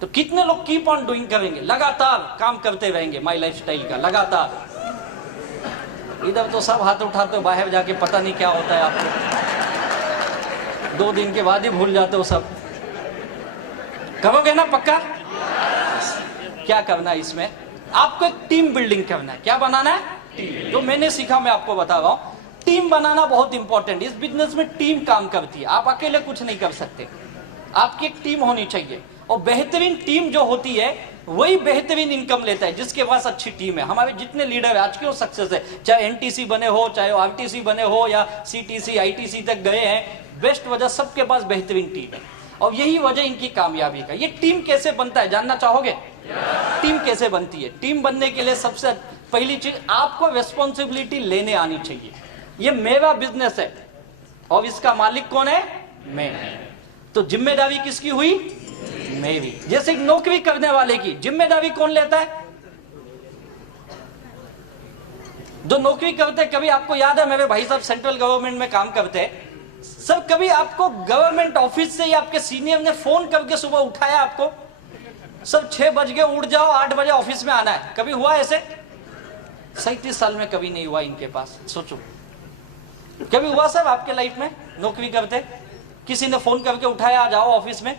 तो कितने लोग कीप ऑन डूइंग करेंगे, लगातार काम करते रहेंगे माई लाइफ स्टाइल का, लगातार। इधर तो सब हाथ उठाते हो, बाहर जाके पता नहीं क्या होता है आपको, 2 दिन के बाद ही भूल जाते हो सब। करोगे ना पक्का? क्या करना है इसमें, आपको एक टीम बिल्डिंग करना है। क्या बनाना है? टीम। जो मैंने सीखा मैं आपको बता रहा हूं, टीम बनाना बहुत इंपॉर्टेंट। इस बिजनेस में टीम काम करती है, आप अकेले कुछ नहीं कर सकते, आपकी एक टीम होनी चाहिए। और बेहतरीन टीम जो होती है वही बेहतरीन इनकम लेता है, जिसके पास अच्छी टीम है। हमारे जितने लीडर आज क्यों सक्सेस है, चाहे एनटीसी बने हो, चाहे आरटीसी बने हो, या सीटीसी आईटीसी तक गए हैं, बेस्ट वजह सबके पास बेहतरीन टीम है। और यही वजह इनकी कामयाबी का। ये टीम कैसे बनता है जानना चाहोगे? टीम कैसे बनती है? टीम बनने के लिए सबसे पहली चीज, आपको रिस्पॉन्सिबिलिटी लेने आनी चाहिए। ये मेरा बिजनेस है और इसका मालिक कौन है? मैं। तो जिम्मेदारी किसकी हुई? मेरी। जैसे नौकरी करने वाले की जिम्मेदारी कौन लेता है? जो नौकरी करते, कभी आपको याद है मेरे भाई साहब सेंट्रल गवर्नमेंट में काम करते हैं, सर कभी आपको गवर्नमेंट ऑफिस से या आपके सीनियर ने फोन करके सुबह उठाया आपको, सब 6 बज गए उठ जाओ, 8 बजे ऑफिस में आना है? कभी हुआ ऐसे? 37 साल में कभी नहीं हुआ इनके पास। सोचो कभी हुआ सर आपके लाइफ में? नौकरी करते किसी ने फोन करके उठाया आ जाओ ऑफिस में?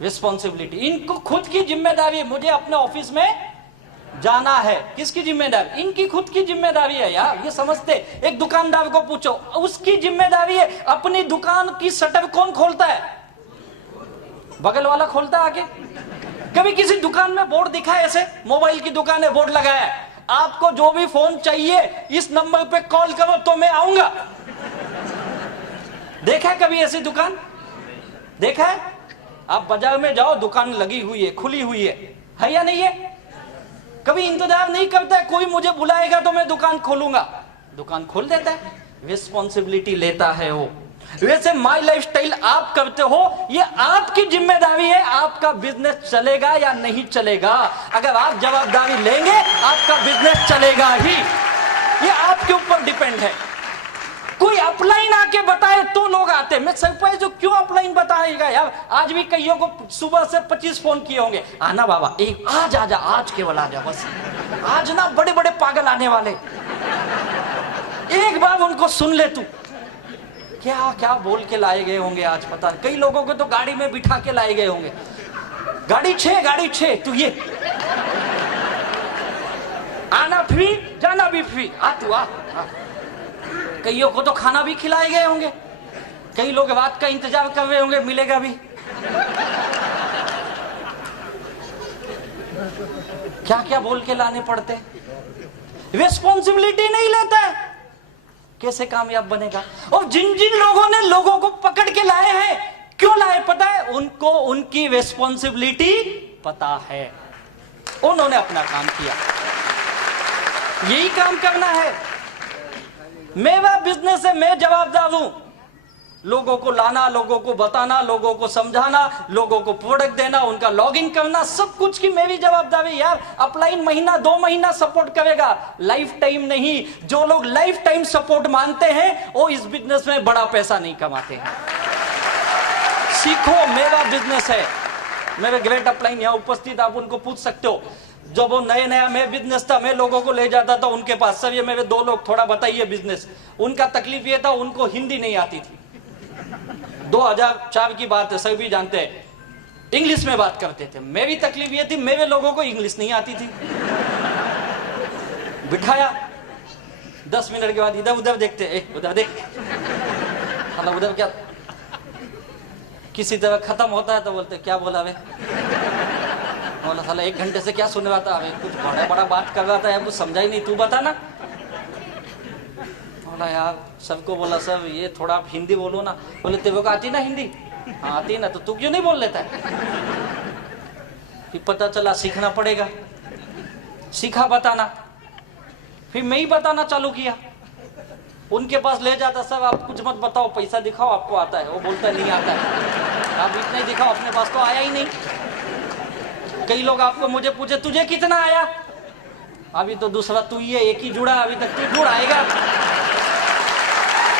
रिस्पॉन्सिबिलिटी, इनको खुद की जिम्मेदारी है, मुझे अपने ऑफिस में जाना है। किसकी जिम्मेदारी? इनकी खुद की जिम्मेदारी है यार, ये समझते। एक दुकानदार को पूछो, उसकी जिम्मेदारी है। अपनी दुकान की शटर कौन खोलता है? बगल वाला खोलता है आके। कभी किसी दुकान में बोर्ड दिखा है ऐसे, मोबाइल की दुकान है, बोर्ड लगाया है, आपको जो भी फोन चाहिए इस नंबर पे कॉल करो तो मैं आऊंगा? देखा है कभी ऐसी दुकान? देखा है? आप बाजार में जाओ, दुकान लगी हुई है, खुली हुई है या नहीं है? कभी इंतजार नहीं करता है कोई मुझे बुलाएगा तो मैं दुकान खोलूंगा, दुकान खोल देता है। रिस्पॉन्सिबिलिटी लेता है वो। वैसे माई लाइफ स्टाइल आप करते हो, ये आपकी जिम्मेदारी है, आपका बिजनेस चलेगा या नहीं चलेगा। अगर आप जवाबदारी लेंगे आपका बिजनेस चलेगा ही, ये आपके ऊपर डिपेंड है। कोई अपलाइन आके बताए तो लोग आते। मैं सरप्राइज हूं, क्यों अपलाइन बताएगा यार? आज भी कईयों को सुबह से 25 फोन किए होंगे, आना बाबा, एक आज आजा, आज केवल आजा, बस आज ना बड़े बड़े पागल आने वाले, एक बार उनको सुन ले तू। क्या क्या बोल के लाए गए होंगे आज, पता नहीं। कई लोगों को तो गाड़ी में बिठा के लाए गए होंगे, गाड़ी 6 तू ये आना फ्री, जाना भी फ्री, आ तू आ। कईयों को तो खाना भी खिलाए गए होंगे, कई लोग रात का इंतजार कर रहे होंगे, मिलेगा भी। क्या क्या बोल के लाने पड़ते, रिस्पॉन्सिबिलिटी नहीं लेता है, कैसे कामयाब बनेगा? और जिन जिन लोगों ने लोगों को पकड़ के लाए हैं, क्यों लाए पता है? उनको उनकी रिस्पॉन्सिबिलिटी पता है, उन्होंने अपना काम किया। यही काम करना है। मेरा बिजनेस है, मैं जवाबदार हूं। लोगों को लाना, लोगों को बताना, लोगों को समझाना, लोगों को प्रोडक्ट देना, उनका लॉगिंग करना, सब कुछ की मेरी जवाबदारी। यार अपलाइन महीना 2 महीना सपोर्ट करेगा, लाइफ टाइम नहीं। जो लोग लाइफ टाइम सपोर्ट मानते हैं वो इस बिजनेस में बड़ा पैसा नहीं कमाते हैं। सीखो, मेरा बिजनेस है। मेरे ग्रेट अपलाइन यहाँ उपस्थित, आप उनको पूछ सकते हो। जब वो नया मैं बिजनेस था, मैं लोगों को ले जाता था उनके पास, सर ये मेरे 2 लोग, थोड़ा बताइए बिजनेस। उनका तकलीफ ये था, उनको हिंदी नहीं आती थी। 2004 की बात है, सभी जानते हैं। इंग्लिश में बात करते थे। मेरी तकलीफ ये थी, मेरे लोगों को इंग्लिश नहीं आती थी। बिठाया, 10 मिनट के बाद इधर उधर देखते, उधर देख, मतलब उधर क्या, किसी तरह खत्म होता है तो बोलते क्या बोला वे, बोला साला 1 घंटे से क्या सुन रहा था, कुछ बड़ा बड़ा बात कर रहा था यार, कुछ समझा ही नहीं, तू बता ना। बोला यार, सबको बोला सब ये थोड़ा आप हिंदी बोलो ना। बोले तेरे को आती ना हिंदी? हाँ आती ना, तो तू क्यों नहीं बोल लेता है? फिर पता चला सीखना पड़ेगा, सीखा बताना, फिर मैं ही बताना चालू किया। उनके पास ले जाता, सर आप कुछ मत बताओ, पैसा दिखाओ आपको आता है। वो बोलता नहीं आता है। आप इतना ही दिखाओ, अपने पास तो आया ही नहीं। कई लोग आपको मुझे पूछे तुझे कितना आया? अभी तो दूसरा तू ही है, एक ही जुड़ा, अभी तक तू जुड़ आएगा,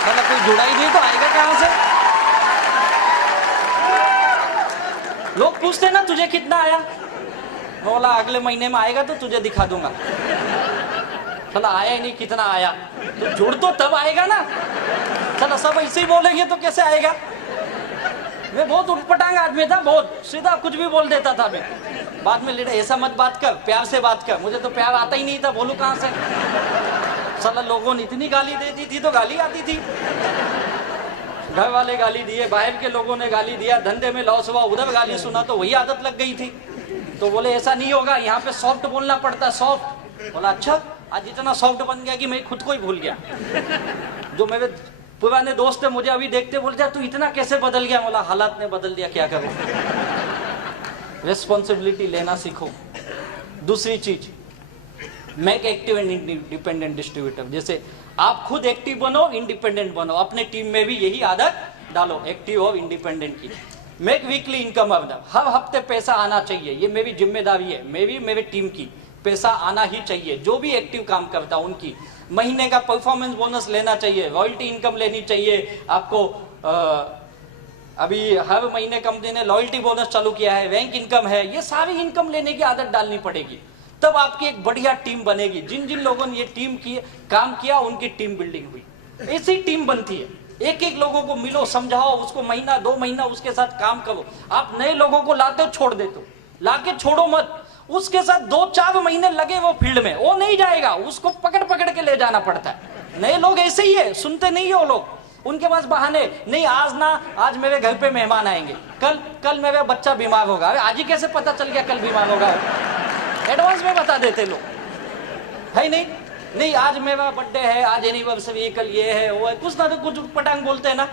मतलब कोई जुड़ा ही नहीं तो आएगा कहां से? लोग पूछते ना तुझे कितना आया, बोला अगले महीने में आएगा तो तुझे दिखा दूंगा। चला आया ही नहीं, कितना आया? तो जुड़ तो तब आएगा ना। चला सब ऐसे ही बोलेंगे तो कैसे आएगा? मैं बहुत उठपटांग आदमी था, बहुत सीधा कुछ भी बोल देता था मैं। बाद में लेटर ऐसा मत बात कर, प्यार से बात कर। मुझे तो प्यार आता ही नहीं था, बोलूं कहां से? साला लोगों ने इतनी गाली देती थी तो गाली आती थी, घर वाले गाली दिए, बाहर के लोगों ने गाली दिया, धंधे में लॉस हुआ, उधर गाली सुना तो वही आदत लग गई थी। तो बोले ऐसा नहीं होगा, यहाँ पे सॉफ्ट बोलना पड़ता है, सॉफ्ट। बोला अच्छा, आज इतना सॉफ्ट बन गया कि मैं खुद को ही भूल गया। जो मेरे पुराने दोस्त है मुझे अभी देखते बोलते तू इतना कैसे बदल गया? बोला हालात ने बदल दिया, क्या करूं। रिस्पॉन्सिबिलिटी लेना सीखो। दूसरी चीज, make active and independent distributor. जैसे आप खुद एक्टिव बनो, इंडिपेंडेंट बनो, अपने टीम में भी यही आदत डालो, एक्टिव और इंडिपेंडेंट की। मेक वीकली इनकम अर्नर, हर हफ्ते पैसा आना चाहिए, ये मेरी जिम्मेदारी है, मेरे टीम की। पैसा आना ही चाहिए, जो भी एक्टिव काम करता उनकी। महीने का परफॉर्मेंस बोनस लेना चाहिए, रॉयल्टी इनकम लेनी चाहिए आपको। अभी हर महीने कंपनी ने लॉयल्टी बोनस चालू किया है, रैंक इनकम है, ये सारी इनकम लेने की आदत डालनी पड़ेगी, तब आपकी एक बढ़िया टीम बनेगी। जिन जिन लोगों ने ये टीम की काम किया उनकी टीम बिल्डिंग हुई। ऐसी टीम बनती है, एक एक लोगों को मिलो, समझाओ उसको, महीना 2 महीना उसके साथ काम करो। आप नए लोगों को लाते हो छोड़ देते हो, लाके छोड़ो मत, उसके साथ 2-4 महीने लगे वो फील्ड में, वो नहीं जाएगा, उसको पकड़ पकड़ के ले जाना पड़ता है। नए लोग ऐसे ही है, सुनते नहीं है वो लोग, उनके पास बहाने नहीं, आज मेरे घर पे मेहमान आएंगे, कल मेरा बच्चा बीमार होगा। आज ही कैसे पता चल गया कल बीमार होगा? एडवांस में बता देते लोग, है नहीं, आज मेरा बर्थडे है, आज एनिवर्सरी, कल ये है वो है, कुछ ना तो कुछ पटांग बोलते हैं ना,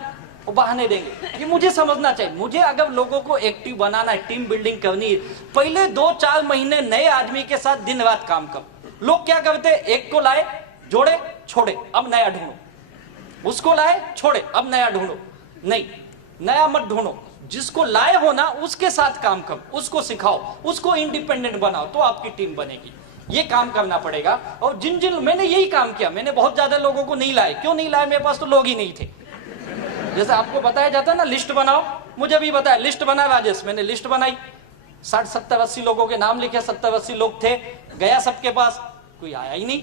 वो बहाने देंगे। ये मुझे समझना चाहिए, मुझे अगर लोगों को एक्टिव बनाना है, टीम बिल्डिंग करनी है, पहले 2-4 महीने नए आदमी के साथ दिन रात काम करो। लोग क्या करते हैं, एक को लाए, जोड़े, छोड़े, अब नया ढूंढो, उसको लाए, छोड़े, अब नया ढूंढो। नहीं, नया मत ढूंढो, जिसको लाए हो ना उसके साथ काम करो, उसको सिखाओ, उसको इंडिपेंडेंट बनाओ, तो आपकी टीम बनेगी। ये काम करना पड़ेगा। और जिन मैंने यही काम किया, मैंने बहुत ज्यादा लोगों को नहीं लाए। क्यों नहीं लाए? मेरे पास तो लोग ही नहीं थे। जैसे आपको बताया जाता है ना लिस्ट बनाओ, मुझे भी बताया लिस्ट बना राजेश, मैंने लिस्ट बनाई, 60, 70, 80 लोगों के नाम लिखे, 70, 80 लोग थे, गया सबके पास, कोई आया ही नहीं।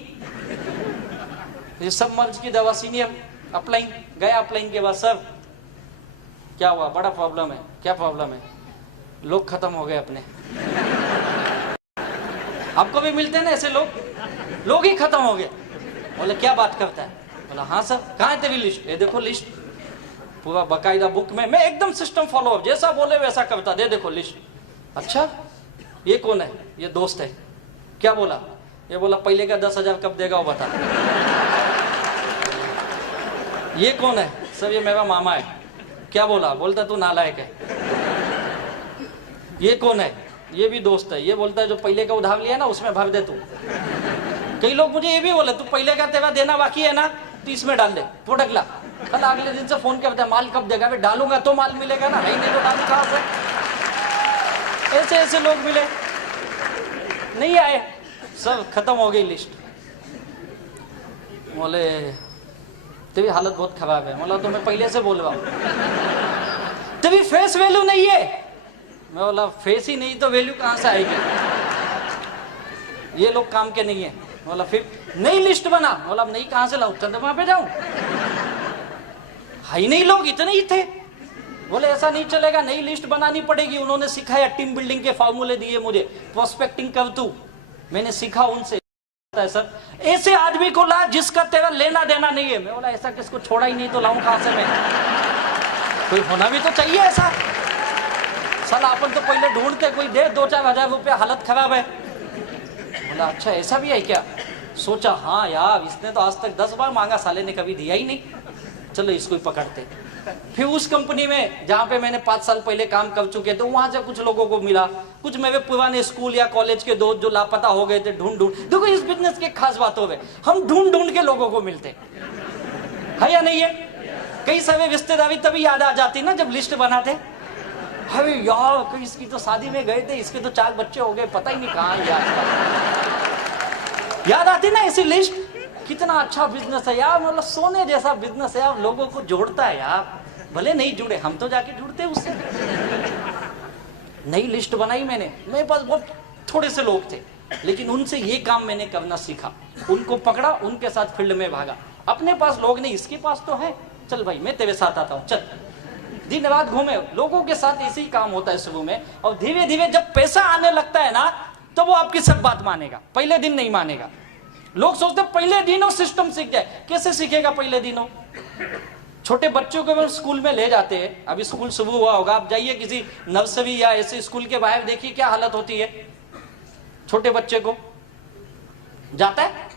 ये सब मर्ज की दवा सीनियर अप्लाइंग गया, अप्लाइंग के बाद सर क्या हुआ? बड़ा प्रॉब्लम है। क्या प्रॉब्लम है? लोग खत्म हो गए अपने। आपको भी मिलते हैं ना ऐसे लोग ही खत्म हो गए। बोले क्या बात करता है? बोला हाँ सर। कहाँ है तेरी लिस्ट? ये देखो लिस्ट, पूरा बकायदा बुक में, मैं एकदम सिस्टम फॉलो अप, जैसा बोले वैसा करता, दे देखो लिस्ट। अच्छा ये कौन है? ये दोस्त है। क्या बोला? ये बोला पहले का 10,000 कब देगा वो बता। ये कौन है? सर ये मेरा मामा है। क्या बोला? बोलता तू नालायक है। ये कौन है? ये भी दोस्त है। ये बोलता है जो पहले का उधार लिया ना उसमें भर दे तू। कई लोग मुझे ये भी बोले तू पहले का तेरा देना बाकी है ना तो इसमें डाल दे, प्रोडक्ट ला। कल अगले दिन से फोन करते हैं माल कब देगा? डालूंगा तो माल मिलेगा ना, नहीं तो डालू कहां से? ऐसे ऐसे लोग मिले, नहीं आए, सब खत्म हो गई लिस्ट। बोले तेरी हालत बहुत खराब है। बोला तो मैं पहले से बोल रहा हूं, तेरी फेस वैल्यू नहीं है। मैं बोला फेस ही नहीं तो वैल्यू कहां से आएगी? ये लोग काम के नहीं है। बोला फिर नई लिस्ट बना। बोला अब नई कहां से लाऊं? चंद्रमा पे जाऊं? है ही नहीं लोग, इतने ही थे। बोले ऐसा नहीं चलेगा, नई लिस्ट बनानी पड़ेगी। उन्होंने सिखाया, टीम बिल्डिंग के फॉर्मूले दिए मुझे, प्रोस्पेक्टिंग कर तू, मैंने सीखा उनसे। सर ऐसे आदमी को ला जिसका तेरा लेना देना नहीं है। मैं बोला ऐसा किसको छोड़ा ही नहीं तो लाऊं कहां से मैं? कोई होना भी तो चाहिए ऐसा। साला अपन तो पहले ढूंढते कोई दे 2-4 हजार रुपया, हालत खराब है। बोला अच्छा ऐसा भी है क्या? सोचा हाँ यार, इसने तो आज तक 10 बार मांगा, साले ने कभी दिया ही नहीं, चलो इसको ही पकड़ते। फिर उस कंपनी में जहां पे मैंने 5 साल पहले काम कर चुके थे, वहां से कुछ लोगों को मिला, कुछ मेरे पुराने स्कूल या कॉलेज के दोस्त जो लापता हो गए थे, ढूंढ देखो इस बिजनेस के खास बात हो गए, हम ढूंढ के लोगों को मिलते है या नहीं है? कई सारे रिश्तेदारी तभी याद आ जाती ना जब लिस्ट बनाते। अरे यार इसकी तो शादी में गए थे, इसके तो 4 बच्चे हो गए, पता ही नहीं कहाँ याद आती ना ऐसी लिस्ट। कितना अच्छा बिजनेस है यार, मतलब सोने जैसा बिजनेस है यार, लोगों को जोड़ता है यार। भले नहीं जुड़े, हम तो जाके जुड़ते उससे। नई लिस्ट बनाई मैंने, मेरे पास बहुत थोड़े से लोग थे, लेकिन उनसे ये काम मैंने करना सीखा, उनको पकड़ा, उनके साथ फील्ड में भागा। अपने पास लोग नहीं, इसके पास तो है, चल भाई मैं तेरे साथ आता हूँ, चल। दिन रात घूमे, लोगों के साथ ऐसे ही काम होता है शुरू में, और धीरे धीरे जब पैसा आने लगता है ना, तो वो आपकी सब बात मानेगा, पहले दिन नहीं मानेगा। लोग सोचते पहले दिनों सिस्टम सीख जाए, कैसे सीखेगा पहले दिनों? छोटे बच्चों को स्कूल में ले जाते हैं, अभी स्कूल शुरू हुआ होगा, आप जाइए किसी नर्सरी या ऐसे स्कूल के बाहर, देखिए क्या हालत होती है। छोटे बच्चे को जाता है,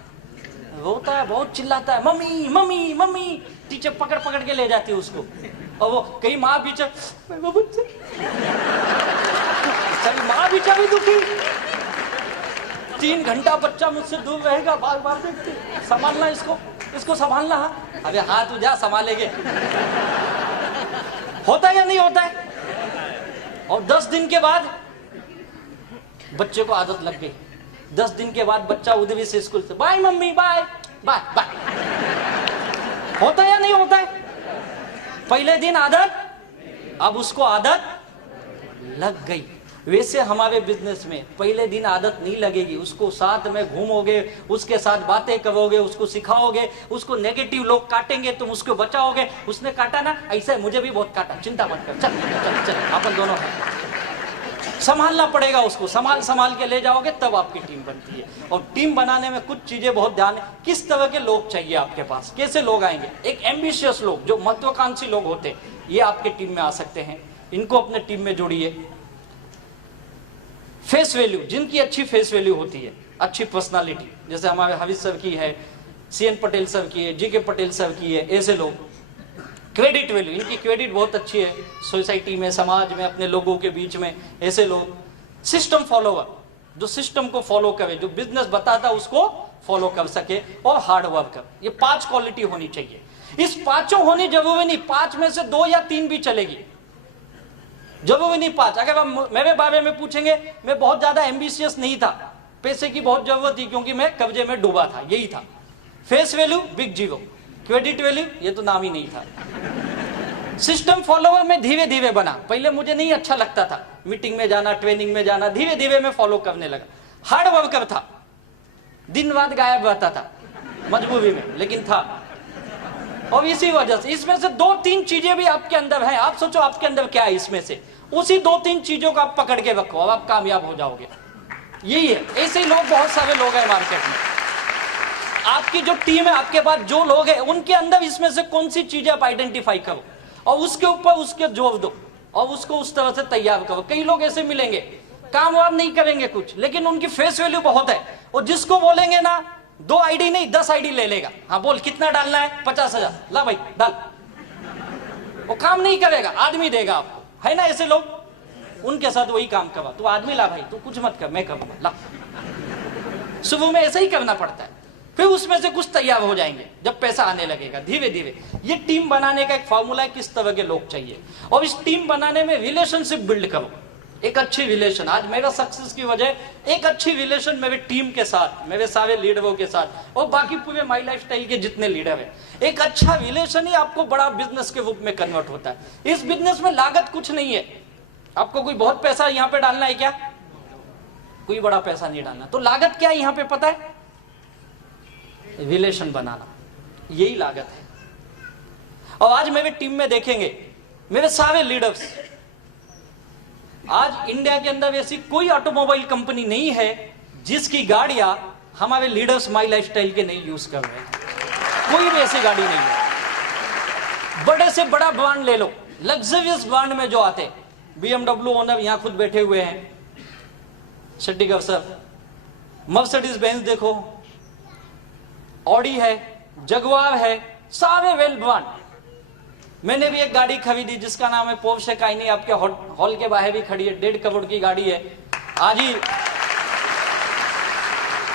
रोता है, बहुत चिल्लाता है, मम्मी मम्मी मम्मी, टीचर पकड़ पकड़ के ले जाती है उसको, और वो कई माँ पीछे, माँ पीछे भी दुखी, 3 घंटा बच्चा मुझसे दूर रहेगा, बार बार देखते, संभालना इसको संभालना। अबे हाँ तू जा संभालेगे। होता है या नहीं होता है? और 10 दिन के बाद बच्चे को आदत लग गई। 10 दिन के बाद बच्चा उधर से स्कूल से, bye mummy bye bye bye. होता है या नहीं होता है? पहले दिन आदत, अब उसको आदत लग गई। वैसे हमारे बिजनेस में पहले दिन आदत नहीं लगेगी, उसको साथ में घूमोगे, उसके साथ बातें करोगे, उसको सिखाओगे, उसको नेगेटिव लोग काटेंगे, तुम उसको बचाओगे। उसने काटा ना, ऐसे मुझे भी बहुत काटा, चिंता मत कर, चल चल चल, अपन दोनों हैं। संभालना पड़ेगा उसको, संभाल के ले जाओगे तब आपकी टीम बनती है। और टीम बनाने में कुछ चीजें बहुत ध्यान है, किस तरह के लोग चाहिए आपके पास, कैसे लोग आएंगे। एक एम्बिशियस लोग, जो महत्वाकांक्षी लोग होते, ये आपके टीम में आ सकते हैं, इनको अपने टीम में जोड़िए। फेस वैल्यू, जिनकी अच्छी फेस वैल्यू होती है, अच्छी पर्सनालिटी, जैसे हमारे हाविज सर की है, सीएन पटेल सर की है, जीके पटेल सर की है, ऐसे लोग। क्रेडिट वैल्यू, इनकी क्रेडिट बहुत अच्छी है सोसाइटी में, समाज में, अपने लोगों के बीच में, ऐसे लोग। सिस्टम फॉलोवर, जो सिस्टम को फॉलो करे, जो बिजनेस बताता उसको फॉलो कर सके, और हार्ड वर्कर। ये 5 क्वालिटी होनी चाहिए। इस 5 होनी जरूरी नहीं, 5 में से 2 या 3 भी चलेगी, जरूरी नहीं 5। अगर आप मेरे बारे में पूछेंगे, मैं बहुत ज्यादा एम्बिशियस नहीं था, पैसे की बहुत जरूरत थी क्योंकि मैं कर्जे में डूबा था, यही था। Face value big zero, credit value ये तो नाम ही नहीं था। सिस्टम फॉलोवर में धीरे धीरे बना, पहले मुझे नहीं अच्छा लगता था, मीटिंग में जाना, ट्रेनिंग में जाना, धीरे धीरे मैं फॉलो करने लगा। हार्ड वर्कर था, दिन रात गायब रहता था मजबूरी में, लेकिन था। और इसी वजह से इसमें से 2-3 चीजें भी आपके अंदर हैं। आप सोचो आपके अंदर क्या है, इसमें से उसी 2-3 चीजों को आप पकड़ के रखो, अब आप कामयाब हो जाओगे। यही है, ऐसे ही लोग, बहुत सारे लोग हैं मार्केट में। आपकी जो टीम है, आपके पास जो लोग हैं, उनके अंदर इसमें से कौन सी चीजें आप आइडेंटिफाई करो, और उसके ऊपर उसके जोर दो, और उसको उस तरह से तैयार करो। कई लोग ऐसे मिलेंगे, काम वाम नहीं करेंगे कुछ, लेकिन उनकी फेस वैल्यू बहुत है, और जिसको बोलेंगे ना 2 आईडी नहीं 10 आईडी ले लेगा। हाँ बोल कितना डालना है, 50,000, ला भाई डाल। वो काम नहीं करेगा, आदमी देगा आपको, है ना ऐसे लोग। उनके साथ वही काम करवा, तू आदमी ला भाई, तू कुछ मत कर, मैं करूंगा, ला। सुबह में ऐसा ही करना पड़ता है, फिर उसमें से कुछ तैयार हो जाएंगे जब पैसा आने लगेगा धीरे धीरे। ये टीम बनाने का एक फॉर्मूला है, किस तरह के लोग चाहिए। और इस टीम बनाने में रिलेशनशिप बिल्ड करो, एक अच्छी रिलेशन। आज मेरा सक्सेस की वजह एक अच्छी रिलेशन मेरे टीम के साथ, मेरे सारे लीडरों के साथ, और बाकी पूरे माई लाइफ स्टाइल के जितने लीडर हैं। एक अच्छा रिलेशन ही आपको बड़ा बिजनेस के रूप में कन्वर्ट होता है। इस बिजनेस में लागत कुछ नहीं है, आपको कोई बहुत पैसा यहाँ पे डालना है क्या, कोई बड़ा पैसा नहीं डालना। तो लागत क्या है यहाँ पे पता है, रिलेशन बनाना, यही लागत है। और आज मेरे टीम में देखेंगे, मेरे सारे लीडर्स, आज इंडिया के अंदर ऐसी कोई ऑटोमोबाइल कंपनी नहीं है जिसकी गाड़ियां हमारे लीडर्स माई लाइफस्टाइल के नहीं यूज कर रहे हैं। कोई भी ऐसी गाड़ी नहीं है। बड़े से बड़ा ब्रांड ले लो, लग्जरियस ब्रांड में जो आते, BMW ओनर यहां खुद बैठे हुए हैं, शेट्टी सर, मर्सिडीज बेंज देखो, ऑडी है, जगुआर है, सारे वेल ब्रांड। मैंने भी एक गाड़ी खरीदी जिसका नाम है पोर्शे कायनी, आपके हॉल के बाहर भी खड़ी है, 1.5 करोड़ की गाड़ी है। आज ही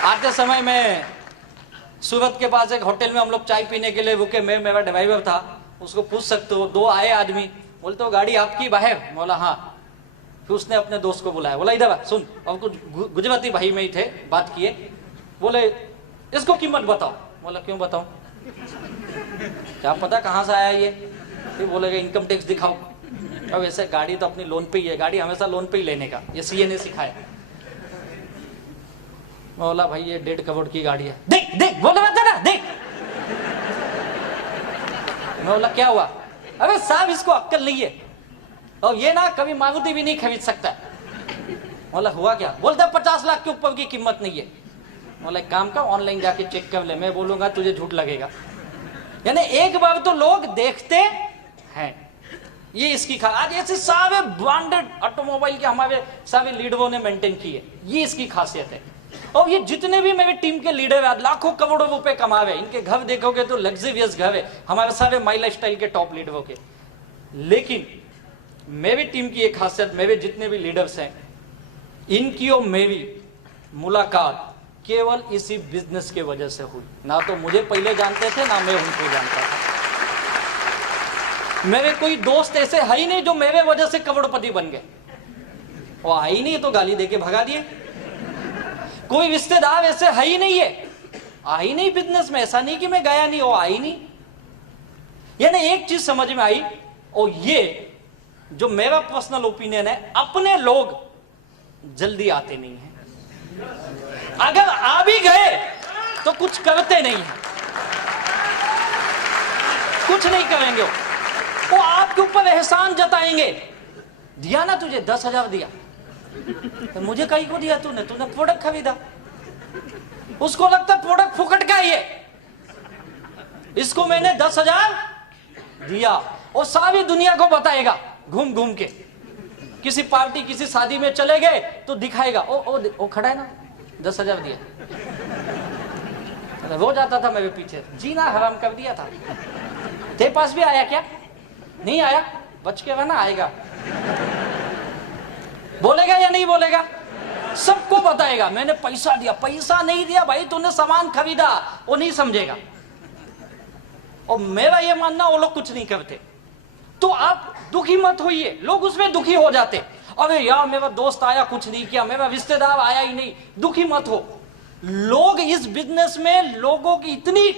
आते समय में सूरत के पास एक होटल में हम लोग चाय पीने के लिए रुके, मैं मेरा ड्राइवर था, उसको पूछ सकते हो, 2 आए आदमी, बोलते हो गाड़ी आपकी बाहर? बोला हाँ। फिर उसने अपने दोस्त को बुलाया, बोला इधर सुन, और कुछ गुजराती भाई में ही थे, बात किए, बोले इसको कीमत बताओ। बोला क्यों बताओ, क्या पता कहां से आया ये। फिर बोलेगा इनकम टैक्स दिखाओ। अब ऐसे गाड़ी तो अपनी लोन पे ही है, गाड़ी हमेशा लोन पे ही लेने का, ये सीए ने सिखाया। बोला भाई ये 1.5 करोड़ की गाड़ी है। देख देख, बोले बता ना, देख। मैं बोला क्या हुआ? अबे साहब इसको अक्कल नहीं है, और ये ना कभी मारुति भी नहीं खरीद सकता। बोला हुआ क्या? बोलता 50 लाख के ऊपर की कीमत नहीं है। बोला एक काम का, ऑनलाइन जाके चेक कर ले, मैं बोलूंगा तुझे झूठ लगेगा। यानी एक बार तो लोग देखते हैं। ये इसकी आज ऐसे सारे ब्रांडेड ऑटोमोबाइल के हमारे सारे लीडरों ने मेंटेन की है, ये इसकी खासियत है। और ये जितने भी मेरे टीम के लीडर हैं, लाखों करोड़ों रुपए कमा रहे हैं, इनके घर देखोगे तो लग्जरियस घर है, हमारे सारे माई लाइफस्टाइल के टॉप लीडरों के। लेकिन मेरी टीम की एक खासियत, मेरे जितने भी लीडर्स हैं, इनकी और मेरी मुलाकात केवल इसी बिजनेस के वजह से हुई। ना तो मुझे पहले जानते थे, ना मैं उनको जानता था। मेरे कोई दोस्त ऐसे है ही नहीं जो मेरे वजह से करोड़पति बन गए, वो है ही नहीं तो गाली देके भगा दिए। कोई रिश्तेदार ऐसे है ही नहीं है, आ ही नहीं बिजनेस में। ऐसा नहीं कि मैं गया नहीं, वो आ ही नहीं। यानी एक चीज समझ में आई, और ये जो मेरा पर्सनल ओपिनियन है, अपने लोग जल्दी आते नहीं हैं। अगर आ भी गए तो कुछ करते नहीं है, कुछ नहीं करेंगे। वो आपके ऊपर एहसान जताएंगे, दिया ना तुझे 10,000 दिया, तो मुझे कहीं को दिया तूने प्रोडक्ट खरीदा। उसको लगता प्रोडक्ट फुकट का ही है, इसको मैंने 10,000 दिया। और सारी दुनिया को बताएगा घूम घूम के। किसी पार्टी, किसी शादी में चले गए तो दिखाएगा, ओ खड़ा है ना, 10,000 दिया। वो जाता था मेरे पीछे, जीना हराम कर दिया था। तेरे पास भी आया क्या? नहीं आया, बच के रहना, आएगा। बोलेगा या नहीं बोलेगा? सबको बताएगा मैंने पैसा दिया। पैसा नहीं दिया भाई, तूने सामान खरीदा, वो नहीं समझेगा। और मेरा ये मानना, वो लोग कुछ नहीं करते। तो आप दुखी मत होइए, लोग उसमें दुखी हो जाते। अरे यार मेरा दोस्त आया, कुछ नहीं किया, मेरा रिश्तेदार आया ही नहीं। दुखी मत हो। लोग इस बिजनेस में, लोगों की इतनी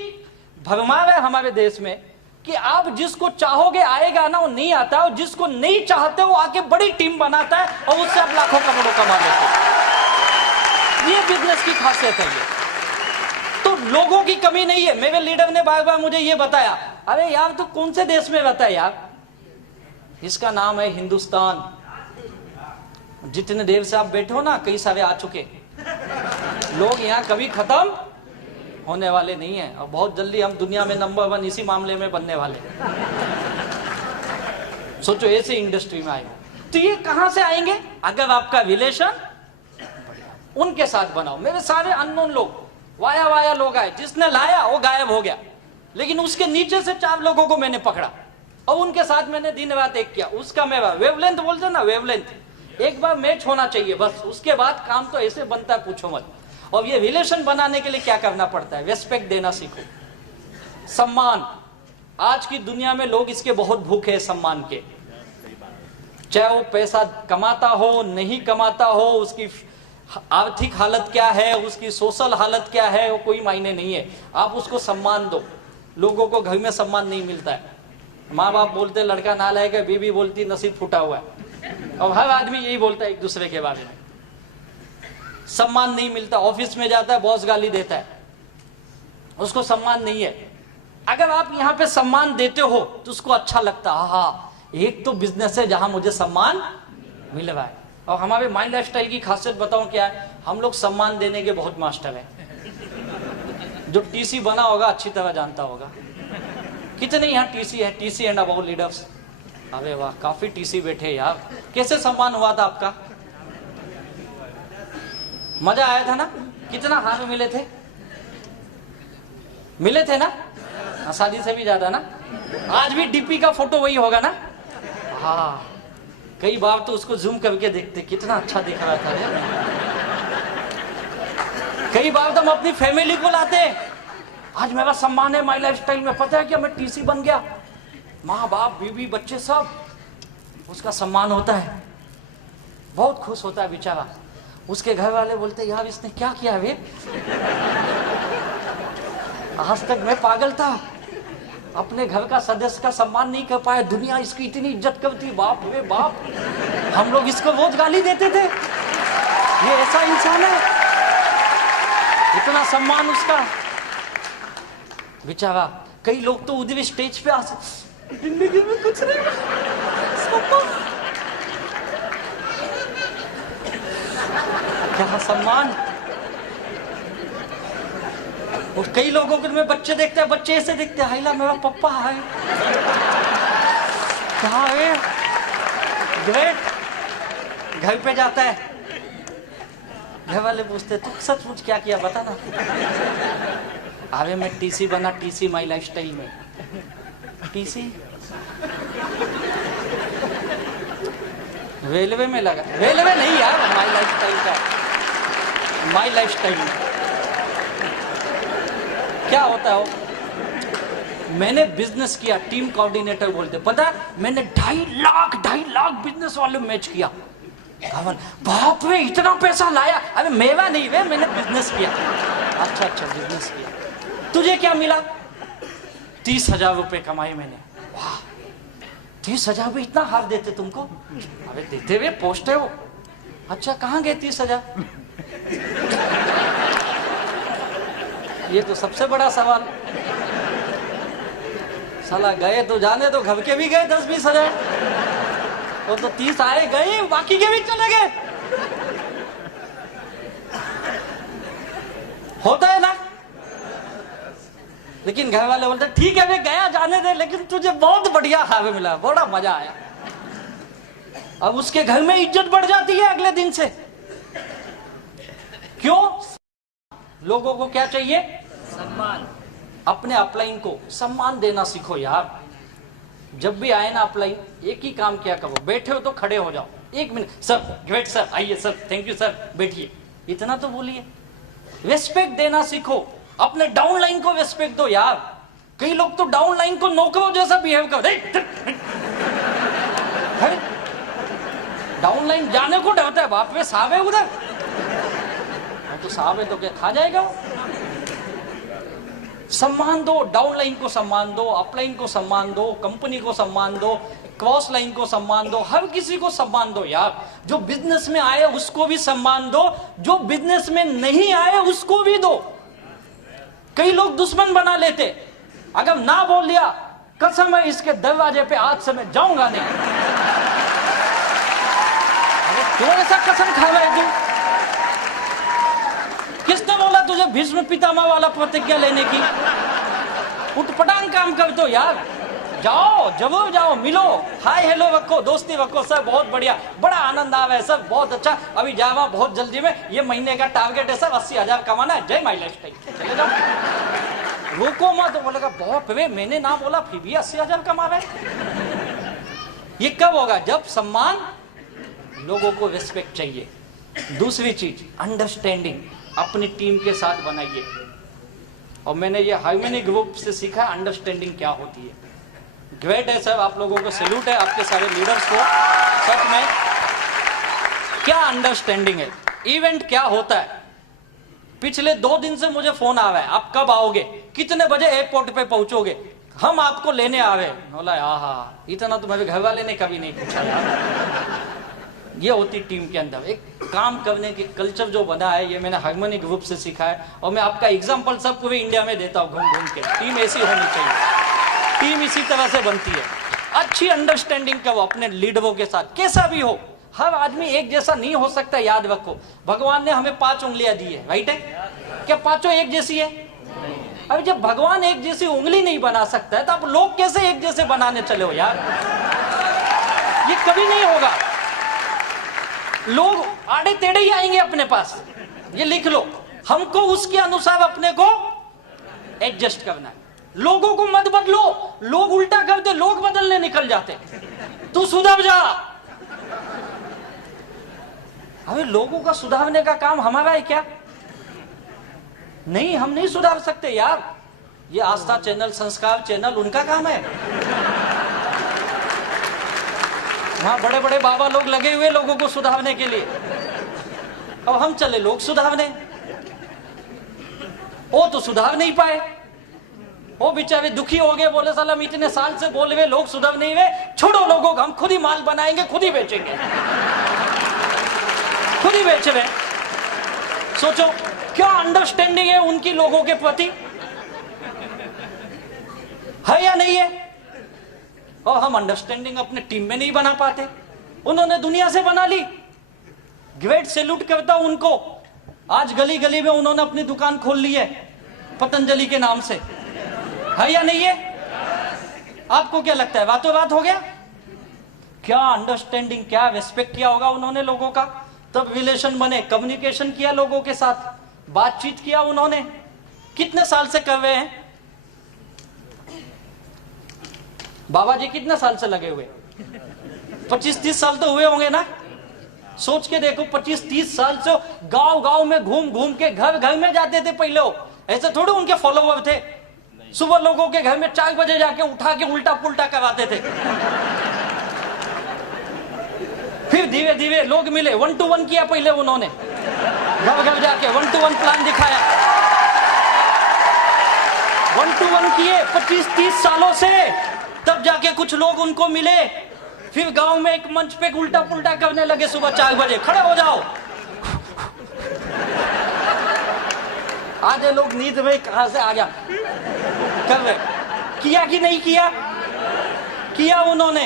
भरमार है हमारे देश में कि आप जिसको चाहोगे आएगा ना, वो नहीं आता। और जिसको नहीं चाहते वो आके बड़ी टीम बनाता है, और उससे आप लाखों करोड़ों कमा लेते हैं। ये बिजनेस की खासियत है। ये तो लोगों की कमी नहीं है। मेरे लीडर ने बार बार मुझे ये बताया, अरे यार तू कौन से देश में रहता है यार? इसका नाम है हिंदुस्तान। जितने देर से आप बैठे हो ना, कई सारे आ चुके लोग यहाँ कभी खत्म होने वाले नहीं है। और बहुत जल्दी हम दुनिया में नंबर 1 इसी मामले में बनने वाले। सोचो ऐसे इंडस्ट्री में आए, तो ये कहां से आएंगे? अगर आपका रिलेशन उनके साथ बनाओ। मेरे सारे अननोन लोग, वाया लोग आए, जिसने लाया वो गायब हो गया, लेकिन उसके नीचे से 4 लोगों को मैंने पकड़ा और उनके साथ मैंने दिन रात एक किया। उसका मेरा वेवलेंथ बोलते ना, वेवलेंथ एक बार मैच होना चाहिए बस। उसके बाद काम तो ऐसे बनता है, पूछो मत। और ये रिलेशन बनाने के लिए क्या करना पड़ता है? रेस्पेक्ट देना सीखो, सम्मान। आज की दुनिया में लोग इसके बहुत भूखे हैं, सम्मान के। चाहे वो पैसा कमाता हो, नहीं कमाता हो, उसकी आर्थिक हालत क्या है, उसकी सोशल हालत क्या है, वो कोई मायने नहीं है। आप उसको सम्मान दो। लोगों को घर में सम्मान नहीं मिलता है। माँ बाप बोलते लड़का नालायक है, बीवी बोलती नसीब फूटा हुआ है, और हर आदमी यही बोलता है एक दूसरे के बारे में। सम्मान नहीं मिलता। ऑफिस में जाता है, बॉस गाली देता है, उसको सम्मान नहीं है। अगर आप यहाँ पे सम्मान देते हो तो उसको अच्छा लगता है, हाँ एक तो बिजनेस है जहां मुझे सम्मान मिल रहा है। और हमारे माई लाइफस्टाइल की खासियत बताऊं क्या है, हम लोग सम्मान देने के बहुत मास्टर हैं। जो टीसी बना होगा अच्छी तरह जानता होगा। कितने यहाँ टीसी है, टीसी एंड अबाउट लीडर्स। अरे वाह, काफी टीसी बैठे यार। कैसे सम्मान हुआ था आपका? मजा आया था ना? कितना हार मिले थे? मिले थे ना? शादी से भी ज्यादा ना? आज भी डीपी का फोटो वही होगा ना? हाँ, कई बार तो उसको जूम करके देखते, कितना अच्छा दिख रहा था यार। कई बार तो हम अपनी फैमिली को लाते, आज मेरा सम्मान है माई लाइफस्टाइल में, पता है क्या मैं टीसी बन गया। माँ बाप बीवी बच्चे सब, उसका सम्मान होता है, बहुत खुश होता है बेचारा। उसके घर वाले बोलते यार इसने क्या किया वे, आज तक मैं पागल था, अपने घर का सदस्य का सम्मान नहीं कर पाया, दुनिया इसकी इतनी इज्जत करती, बाप रे बाप, हम लोग इसको रोज गाली देते थे, ये ऐसा इंसान है, इतना सम्मान उसका बेचारा। कई लोग तो उधर स्टेज पे आ, जिंदगी में कुछ नहीं, क्या सम्मान। और कई लोगों को में बच्चे देखते हैं, बच्चे ऐसे देखते हैं, हाइला मेरा पप्पा है, क्या है, ग्रेट। घर पे जाता है, घर वाले पूछते तू सचमुच क्या किया बता ना। अरे मैं टीसी बना, टीसी माई लाइफस्टाइल में। टीसी रेलवे में लगा, रेलवे नहीं यार, माई लाइफस्टाइल का, माई लाइफस्टाइल में क्या होता है। मैंने बिजनेस किया, टीम कोऑर्डिनेटर बोलते, पता मैंने 2.5 लाख बिजनेस वाले मैच किया। बाप रे इतना पैसा लाया। अरे मेवा नहीं वे, मैंने बिजनेस किया। अच्छा बिजनेस किया, तुझे क्या मिला? 30,000 रुपए कमाए मैंने। वाह, 30,000 भी इतना हार देते तुमको? अरे देते हुए पोस्टे हो। अच्छा कहाँ गए 30,000? ये तो सबसे बड़ा सवाल। साला गए तो जाने दो, घर के भी गए 10-20 हजार, वो तो 30 आए गए, बाकी के भी चले गए। होता है ना? लेकिन घर वाले बोलते ठीक है वे गया जाने दे, लेकिन तुझे बहुत बढ़िया खावे मिला, बड़ा मजा आया। अब उसके घर में इज्जत बढ़ जाती है अगले दिन से। क्यों? लोगों को क्या चाहिए? सम्मान। अपने अपलाइन को सम्मान देना सीखो यार। जब भी आए ना अपलाइन, एक ही काम क्या करो, बैठे हो तो खड़े हो जाओ, 1 मिनट सर, ग्रेट सर, आइए सर, थैंक यू सर, बैठिए, इतना तो बोलिए। रेस्पेक्ट देना सीखो, अपने डाउन लाइन को रेस्पेक्ट दो यार। कई लोग तो डाउन लाइन को नौकरों जैसा बिहेव कर, डाउन लाइन जाने को डरता है, बाप रे साहब है उधर, तो साहब है तो क्या खा जाएगा। सम्मान दो, डाउन लाइन को सम्मान दो, अपलाइन को सम्मान दो, कंपनी को सम्मान दो, क्रॉस लाइन को सम्मान दो, हर किसी को सम्मान दो यार। जो बिजनेस में आए उसको भी सम्मान दो, जो बिजनेस में नहीं आए उसको भी दो। कई लोग दुश्मन बना लेते, अगर ना बोल लिया कसम है इसके दरवाजे पे आज से मैं जाऊंगा नहीं। अरे क्यों ऐसा कसम खा रहा है तू? किसने बोला तुझे भीष्म पितामह वाला प्रतिज्ञा लेने की? उठपटांग काम कर दो यार, जाओ जरूर जाओ, मिलो, हाय हेलो रखो, दोस्ती रखो, सर बहुत बढ़िया, बड़ा आनंद आ रहा है सर, बहुत अच्छा, अभी जावा बहुत जल्दी में, ये महीने का टारगेट है सर 80,000 कमाना है, जय माई लाइफस्टाइल, चले जाओ। रुको मत, तो बोलेगा बहुत वे मैंने ना बोला फिर भी 80,000 कमा रहे। ये कब होगा? जब सम्मान, लोगों को रिस्पेक्ट चाहिए। दूसरी चीज अंडरस्टैंडिंग अपनी टीम के साथ बनाइए। और मैंने ये हार्मनी ग्रुप से सीखा अंडरस्टैंडिंग क्या होती है। ग्रेट है सर, आप लोगों को सैल्यूट है, आपके सारे लीडर्स को। सच में क्या अंडरस्टैंडिंग है। इवेंट क्या होता है? पिछले 2 दिन से मुझे फोन आ रहा है, आप कब आओगे, कितने बजे एयरपोर्ट पे पहुंचोगे, हम आपको लेने आ रहे। बोला आहा, इतना तो मेरे घर वाले ने कभी नहीं पूछा यार। ये होती टीम के अंदर एक काम करने की कल्चर जो बना है, ये मैंने हार्मनी ग्रुप से सीखा है। और मैं आपका एग्जांपल सब पूरे इंडिया में देता हूँ घूम घूम के। टीम ऐसी होनी चाहिए, टीम इसी तरह से बनती है। अच्छी अंडरस्टैंडिंग करो अपने लीडरों के साथ, कैसा भी हो। हर आदमी एक जैसा नहीं हो सकता, याद रखो। भगवान ने हमें 5 उंगलियां दी है, राइट है? क्या पांचों एक जैसी है? अभी जब भगवान एक जैसी उंगली नहीं बना सकता है तो आप लोग कैसे एक जैसे बनाने चले हो यार? ये कभी नहीं होगा। लोग आड़े टेढ़े ही आएंगे अपने पास, ये लिख लो। हमको उसके अनुसार अपने को एडजस्ट करना है। लोगों को मत बदलो, लोग उल्टा करते, लोग बदलने निकल जाते। तू सुधर जा। अरे लोगों का सुधारने का काम हमारा है क्या? नहीं, हम नहीं सुधार सकते यार। ये आस्था चैनल, संस्कार चैनल, उनका काम है। वहां बड़े बड़े बाबा लोग लगे हुए लोगों को सुधारने के लिए। अब हम चले लोग सुधारने, वो तो सुधार नहीं पाए। वो बेचारे दुखी हो गए, बोले साला हम इतने साल से बोल रहे लोग सुधर नहीं हुए, छोड़ो लोगों को, हम खुद ही माल बनाएंगे, खुद ही बेचेंगे, खुद ही बेच रहे। सोचो क्या अंडरस्टैंडिंग है उनकी लोगों के प्रति, है या नहीं है? और हम अंडरस्टैंडिंग अपने टीम में नहीं बना पाते, उन्होंने दुनिया से बना ली। ग्रेट सैल्यूट करता हूं उनको। आज गली गली में उन्होंने अपनी दुकान खोल ली है पतंजलि के नाम से, है या नहीं है? आपको क्या लगता है बातों बात हो गया? क्या अंडरस्टैंडिंग, क्या रेस्पेक्ट किया होगा उन्होंने लोगों का, तब रिलेशन बने, कम्युनिकेशन किया लोगों के साथ, बातचीत किया उन्होंने। कितने साल से कर रहे हैं बाबा जी? कितने साल से लगे हुए? 25-30 साल तो हुए होंगे ना। सोच के देखो, 25-30 साल से गांव गांव में घूम घूम के, घर घर में जाते थे पहले। ऐसे थोड़े उनके फॉलोवर थे, सुबह लोगों के घर में 4 बजे जाके उठा के उल्टा पुल्टा करवाते थे। फिर धीरे धीरे लोग मिले, 1 to 1 किया पहले उन्होंने, घर घर जाके 1 to 1 प्लान दिखाया। 1 to 1 किए 25-30 सालों से, तब जाके कुछ लोग उनको मिले। फिर गांव में एक मंच पे उल्टा पुल्टा करने लगे, सुबह 4 बजे खड़े हो जाओ। आधे लोग नींद में कहां से आ गया कर रहे। किया कि नहीं किया? किया उन्होंने।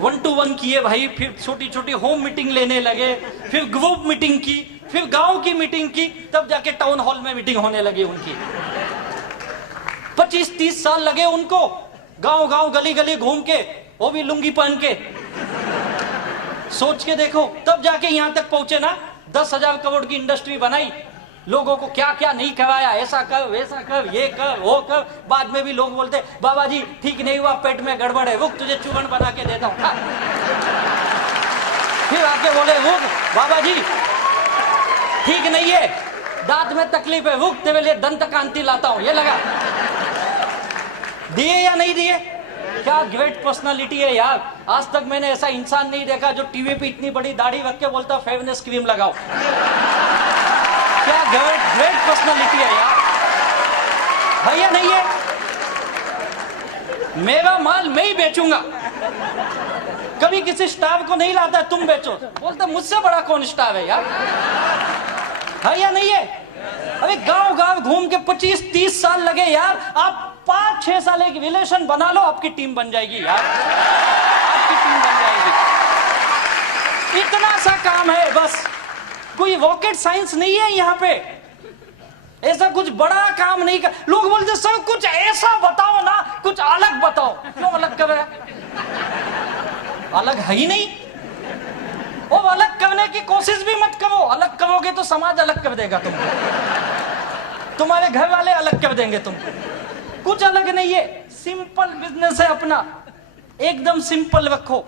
1 to 1 किए भाई। फिर छोटी छोटी होम मीटिंग लेने लगे, फिर ग्रुप मीटिंग की, फिर गांव की मीटिंग की, तब जाके टाउन हॉल में मीटिंग होने लगी उनकी। 25-30 साल लगे उनको, गांव गांव गली गली घूम के, वो भी लुंगी पहन के। सोच के देखो, तब जाके यहां तक पहुंचे ना। 10,000 करोड़ की इंडस्ट्री बनाई, लोगों को क्या क्या नहीं करवाया, ऐसा कर वैसा कर, ये कर वो कर। बाद में भी लोग बोलते बाबा जी ठीक नहीं हुआ, पेट में गड़बड़ है, रुक तुझे चूर्ण बना के देता हूं। फिर आके बोले रुक बाबा जी ठीक नहीं है, दांत में तकलीफ है, रुक तेरे लिए दंत कांति लाता हूं, ये लगा। दिए या नहीं दिए? क्या ग्रेट पर्सनालिटी है यार। आज तक मैंने ऐसा इंसान नहीं देखा जो टीवी पे इतनी बड़ी दाढ़ी रख के बोलता फेयरनेस क्रीम लगाओ। क्या ग्रेट पर्सनालिटी है यार, है या नहीं है? मेरा माल मैं ही बेचूंगा, कभी किसी स्टार को नहीं लाता तुम बेचो। बोलता मुझसे बड़ा कौन स्टार है यार, है या नहीं है? अरे गांव गांव घूम के 25-30 साल लगे यार। आप 5-6 साल एक रिलेशन बना लो, आपकी टीम बन जाएगी यार, आपकी टीम बन जाएगी। इतना सा काम है बस, कोई रॉकेट साइंस नहीं है यहाँ पे, ऐसा कुछ बड़ा काम नहीं कर। लोग बोलते सर कुछ ऐसा बताओ ना, कुछ अलग बताओ। क्यों अलग कर रहे? अलग है ही नहीं। वो अलग करने की कोशिश भी मत करो, अलग करोगे तो समाज अलग कर देगा तुमको, तुम्हारे घर वाले अलग कर देंगे तुमको। कुछ अलग नहीं है, सिंपल बिजनेस है अपना, एकदम सिंपल रखो।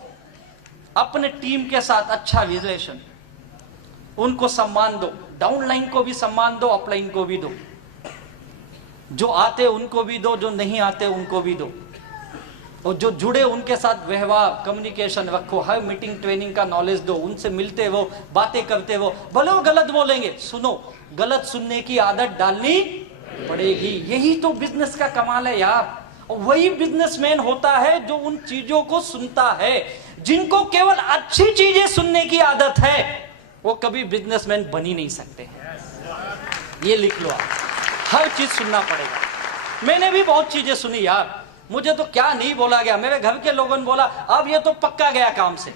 अपने टीम के साथ अच्छा रिलेशन, उनको सम्मान दो, डाउनलाइन को भी सम्मान दो, अपलाइन को भी दो। जो आते उनको भी दो, जो नहीं आते उनको भी दो। और जो जुड़े उनके साथ व्यवहार कम्युनिकेशन रखो। हर मीटिंग ट्रेनिंग का नॉलेज दो, उनसे मिलते वो, बातें करते वो। भले वो गलत बोलेंगे, सुनो, गलत सुनने की आदत डालनी पड़ेगी। यही तो बिजनेस का कमाल है यार। और वही बिजनेसमैन होता है जो उन चीजों को सुनता है। जिनको केवल अच्छी चीजें सुनने की आदत है वो कभी बिजनेसमैन बन ही नहीं सकते। ये लिख लो आप, हर चीज सुनना पड़ेगा। मैंने भी बहुत चीजें सुनी यार, मुझे तो क्या नहीं बोला गया, मेरे घर के लोगों ने बोला अब ये तो पक्का गया काम से।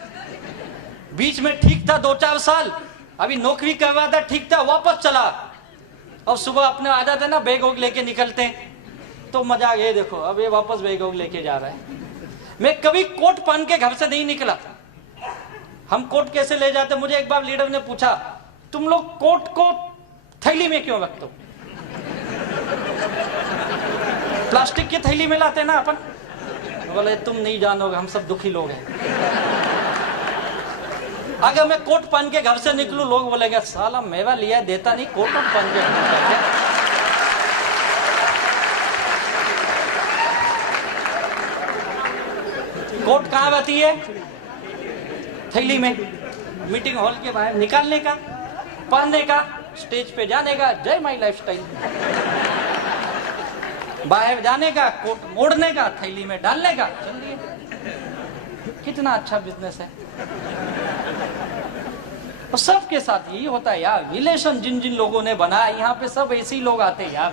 बीच में ठीक था 2-4 साल, अभी नौकरी कर रहा था, ठीक था, वापस चला। अब सुबह अपने आ जाते ना, बैग वैग लेके निकलते हैं, तो मजा ये देखो अब ये वापस बैग वैग लेके जा रहा है। मैं कभी कोट पहन के घर से नहीं निकला। हम कोट कैसे ले जाते, मुझे एक बार लीडर ने पूछा तुम लोग कोट को थैली में क्यों रखते हो? प्लास्टिक की थैली में लाते ना अपन। बोले तुम नहीं जानोगे, हम सब दुखी लोग हैं। अगर मैं कोट पहन के घर से निकलूं, लोग बोलेंगे साला मेवा लिया देता नहीं, कोट पहन के। कोट कहां रहती है? थैली में। मीटिंग हॉल के बाहर निकालने का, पहनने का, स्टेज पे जाने का, जय माई लाइफस्टाइल। बाहर जाने का, कोट मोड़ने का, थैली में डालने का, चलिए। कितना अच्छा बिजनेस है। और सबके साथ यही होता है यार, रिलेशन जिन जिन लोगों ने बनाया, यहाँ पे सब ऐसे ही लोग आते हैं यार,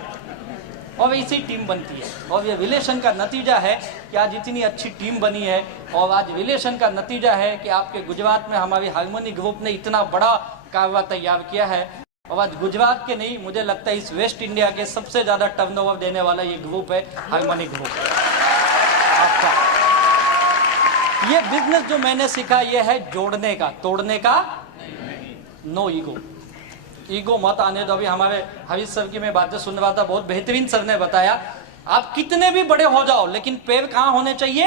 और ऐसी टीम बनती है। और ये रिलेशन का नतीजा है कि आज इतनी अच्छी टीम बनी है, और आज रिलेशन का नतीजा है कि आपके गुजरात में हमारी हार्मोनी ग्रुप ने इतना बड़ा कारोबार तैयार किया है। और आज गुजरात के नहीं, मुझे लगता है इस वेस्ट इंडिया के सबसे ज्यादा टर्नओवर देने वाला ये ग्रुप है, हार्मोनी ग्रुप आपका। ये बिजनेस जो मैंने सीखा ये है जोड़ने का, तोड़ने का। नो ईगो, ईगो मत आने दो। अभी हमारे हरीश सर की मैं बातें सुन रहा था, बहुत बेहतरीन सर ने बताया, आप कितने भी बड़े हो जाओ लेकिन पैर कहां होने चाहिए?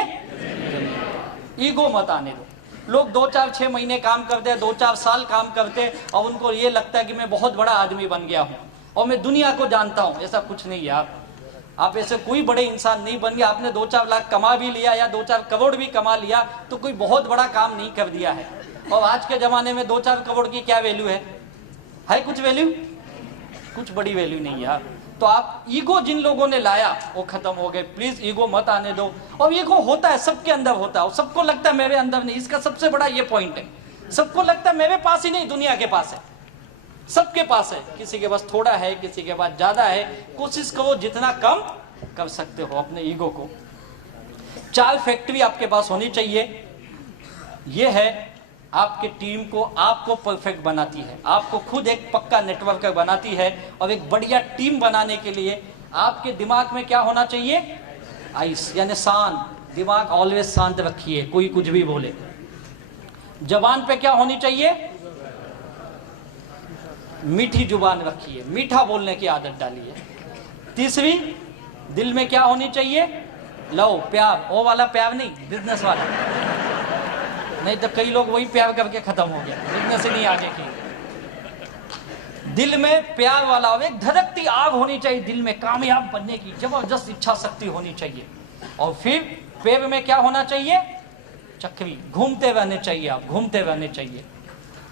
ईगो मत आने दो। लोग 2-4-6 महीने काम करते हैं, 2-4 साल काम करते हैं, और उनको ये लगता है कि मैं बहुत बड़ा आदमी बन गया हूं और मैं दुनिया को जानता हूं। ऐसा कुछ नहीं है। आप ऐसे कोई बड़े इंसान नहीं बन गया। आपने 2-4 लाख कमा भी लिया या 2-4 करोड़ भी कमा लिया तो कोई बहुत बड़ा काम नहीं कर दिया है। और आज के जमाने में 2-4 करोड़ की क्या वैल्यू है कुछ वैल्यू? कुछ बड़ी वैल्यू नहीं यार। तो आप ईगो जिन लोगों ने लाया वो खत्म हो गए। प्लीज ईगो मत आने दो। और ईगो होता है, सबके अंदर होता है, सबको लगता है मेरे अंदर नहीं। इसका सबसे बड़ा ये पॉइंट है, सबको लगता है मेरे पास ही नहीं, दुनिया के पास है, सबके पास है। किसी के पास थोड़ा है, किसी के पास ज्यादा है। कोशिश करो जितना कम कर सकते हो अपने ईगो को। 4 फैक्ट्री आपके पास होनी चाहिए। ये है आपके टीम को, आपको परफेक्ट बनाती है, आपको खुद एक पक्का नेटवर्क बनाती है। और एक बढ़िया टीम बनाने के लिए आपके दिमाग में क्या होना चाहिए? आइस, यानी शांत दिमाग। ऑलवेज शांत रखिए, कोई कुछ भी बोले। जबान पे क्या होनी चाहिए? मीठी जुबान रखिए, मीठा बोलने की आदत डालिए। तीसरी, दिल में क्या होनी चाहिए? लव, प्यार। वो वाला प्यार नहीं, बिजनेस वाला। नहीं तो कई लोग वही प्यार करके खत्म हो गया, बिजनेस ही नहीं आगे की। दिल में प्यार वाला, एक धड़कती आग होनी चाहिए दिल में, कामयाब बनने की जबरदस्त इच्छा शक्ति होनी चाहिए। और फिर पैर में क्या होना चाहिए? चक्री, घूमते रहने चाहिए। आप घूमते रहने चाहिए।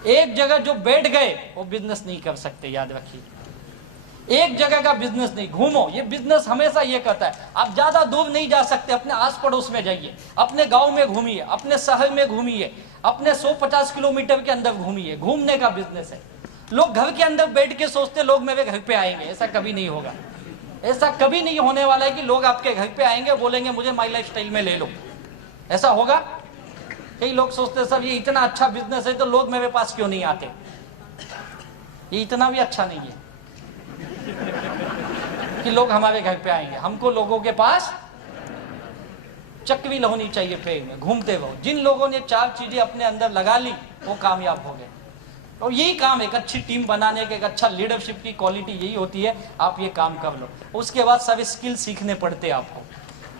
एक जगह जो बैठ गए वो बिजनेस नहीं कर सकते, याद रखिए। एक जगह का बिजनेस नहीं, घूमो। ये बिजनेस हमेशा ये कहता है आप ज्यादा दूर नहीं जा सकते, अपने आस पड़ोस में जाइए, अपने गांव में घूमिए, अपने शहर में घूमिए, अपने 150 किलोमीटर के अंदर घूमिए। घूमने का बिजनेस है। लोग घर के अंदर बैठ के सोचते लोग मेरे घर पे आएंगे, ऐसा कभी नहीं होगा। ऐसा कभी नहीं होने वाला है कि लोग आपके घर पे आएंगे बोलेंगे मुझे माई लाइफ स्टाइल में ले लो। ऐसा होगा? कई लोग सोचते सर ये इतना अच्छा बिजनेस है तो लोग मेरे पास क्यों नहीं आते। ये इतना भी अच्छा नहीं है कि लोग हमारे घर पे आएंगे। हमको लोगों के पास चक्री होनी चाहिए, पेड़ में घूमते रहो। जिन लोगों ने 4 चीजें अपने अंदर लगा ली वो कामयाब हो गए। और यही काम एक अच्छी टीम बनाने के, एक अच्छा लीडरशिप की क्वालिटी यही होती है। आप ये काम कर लो, उसके बाद सब स्किल सीखने पड़ते हैं आपको।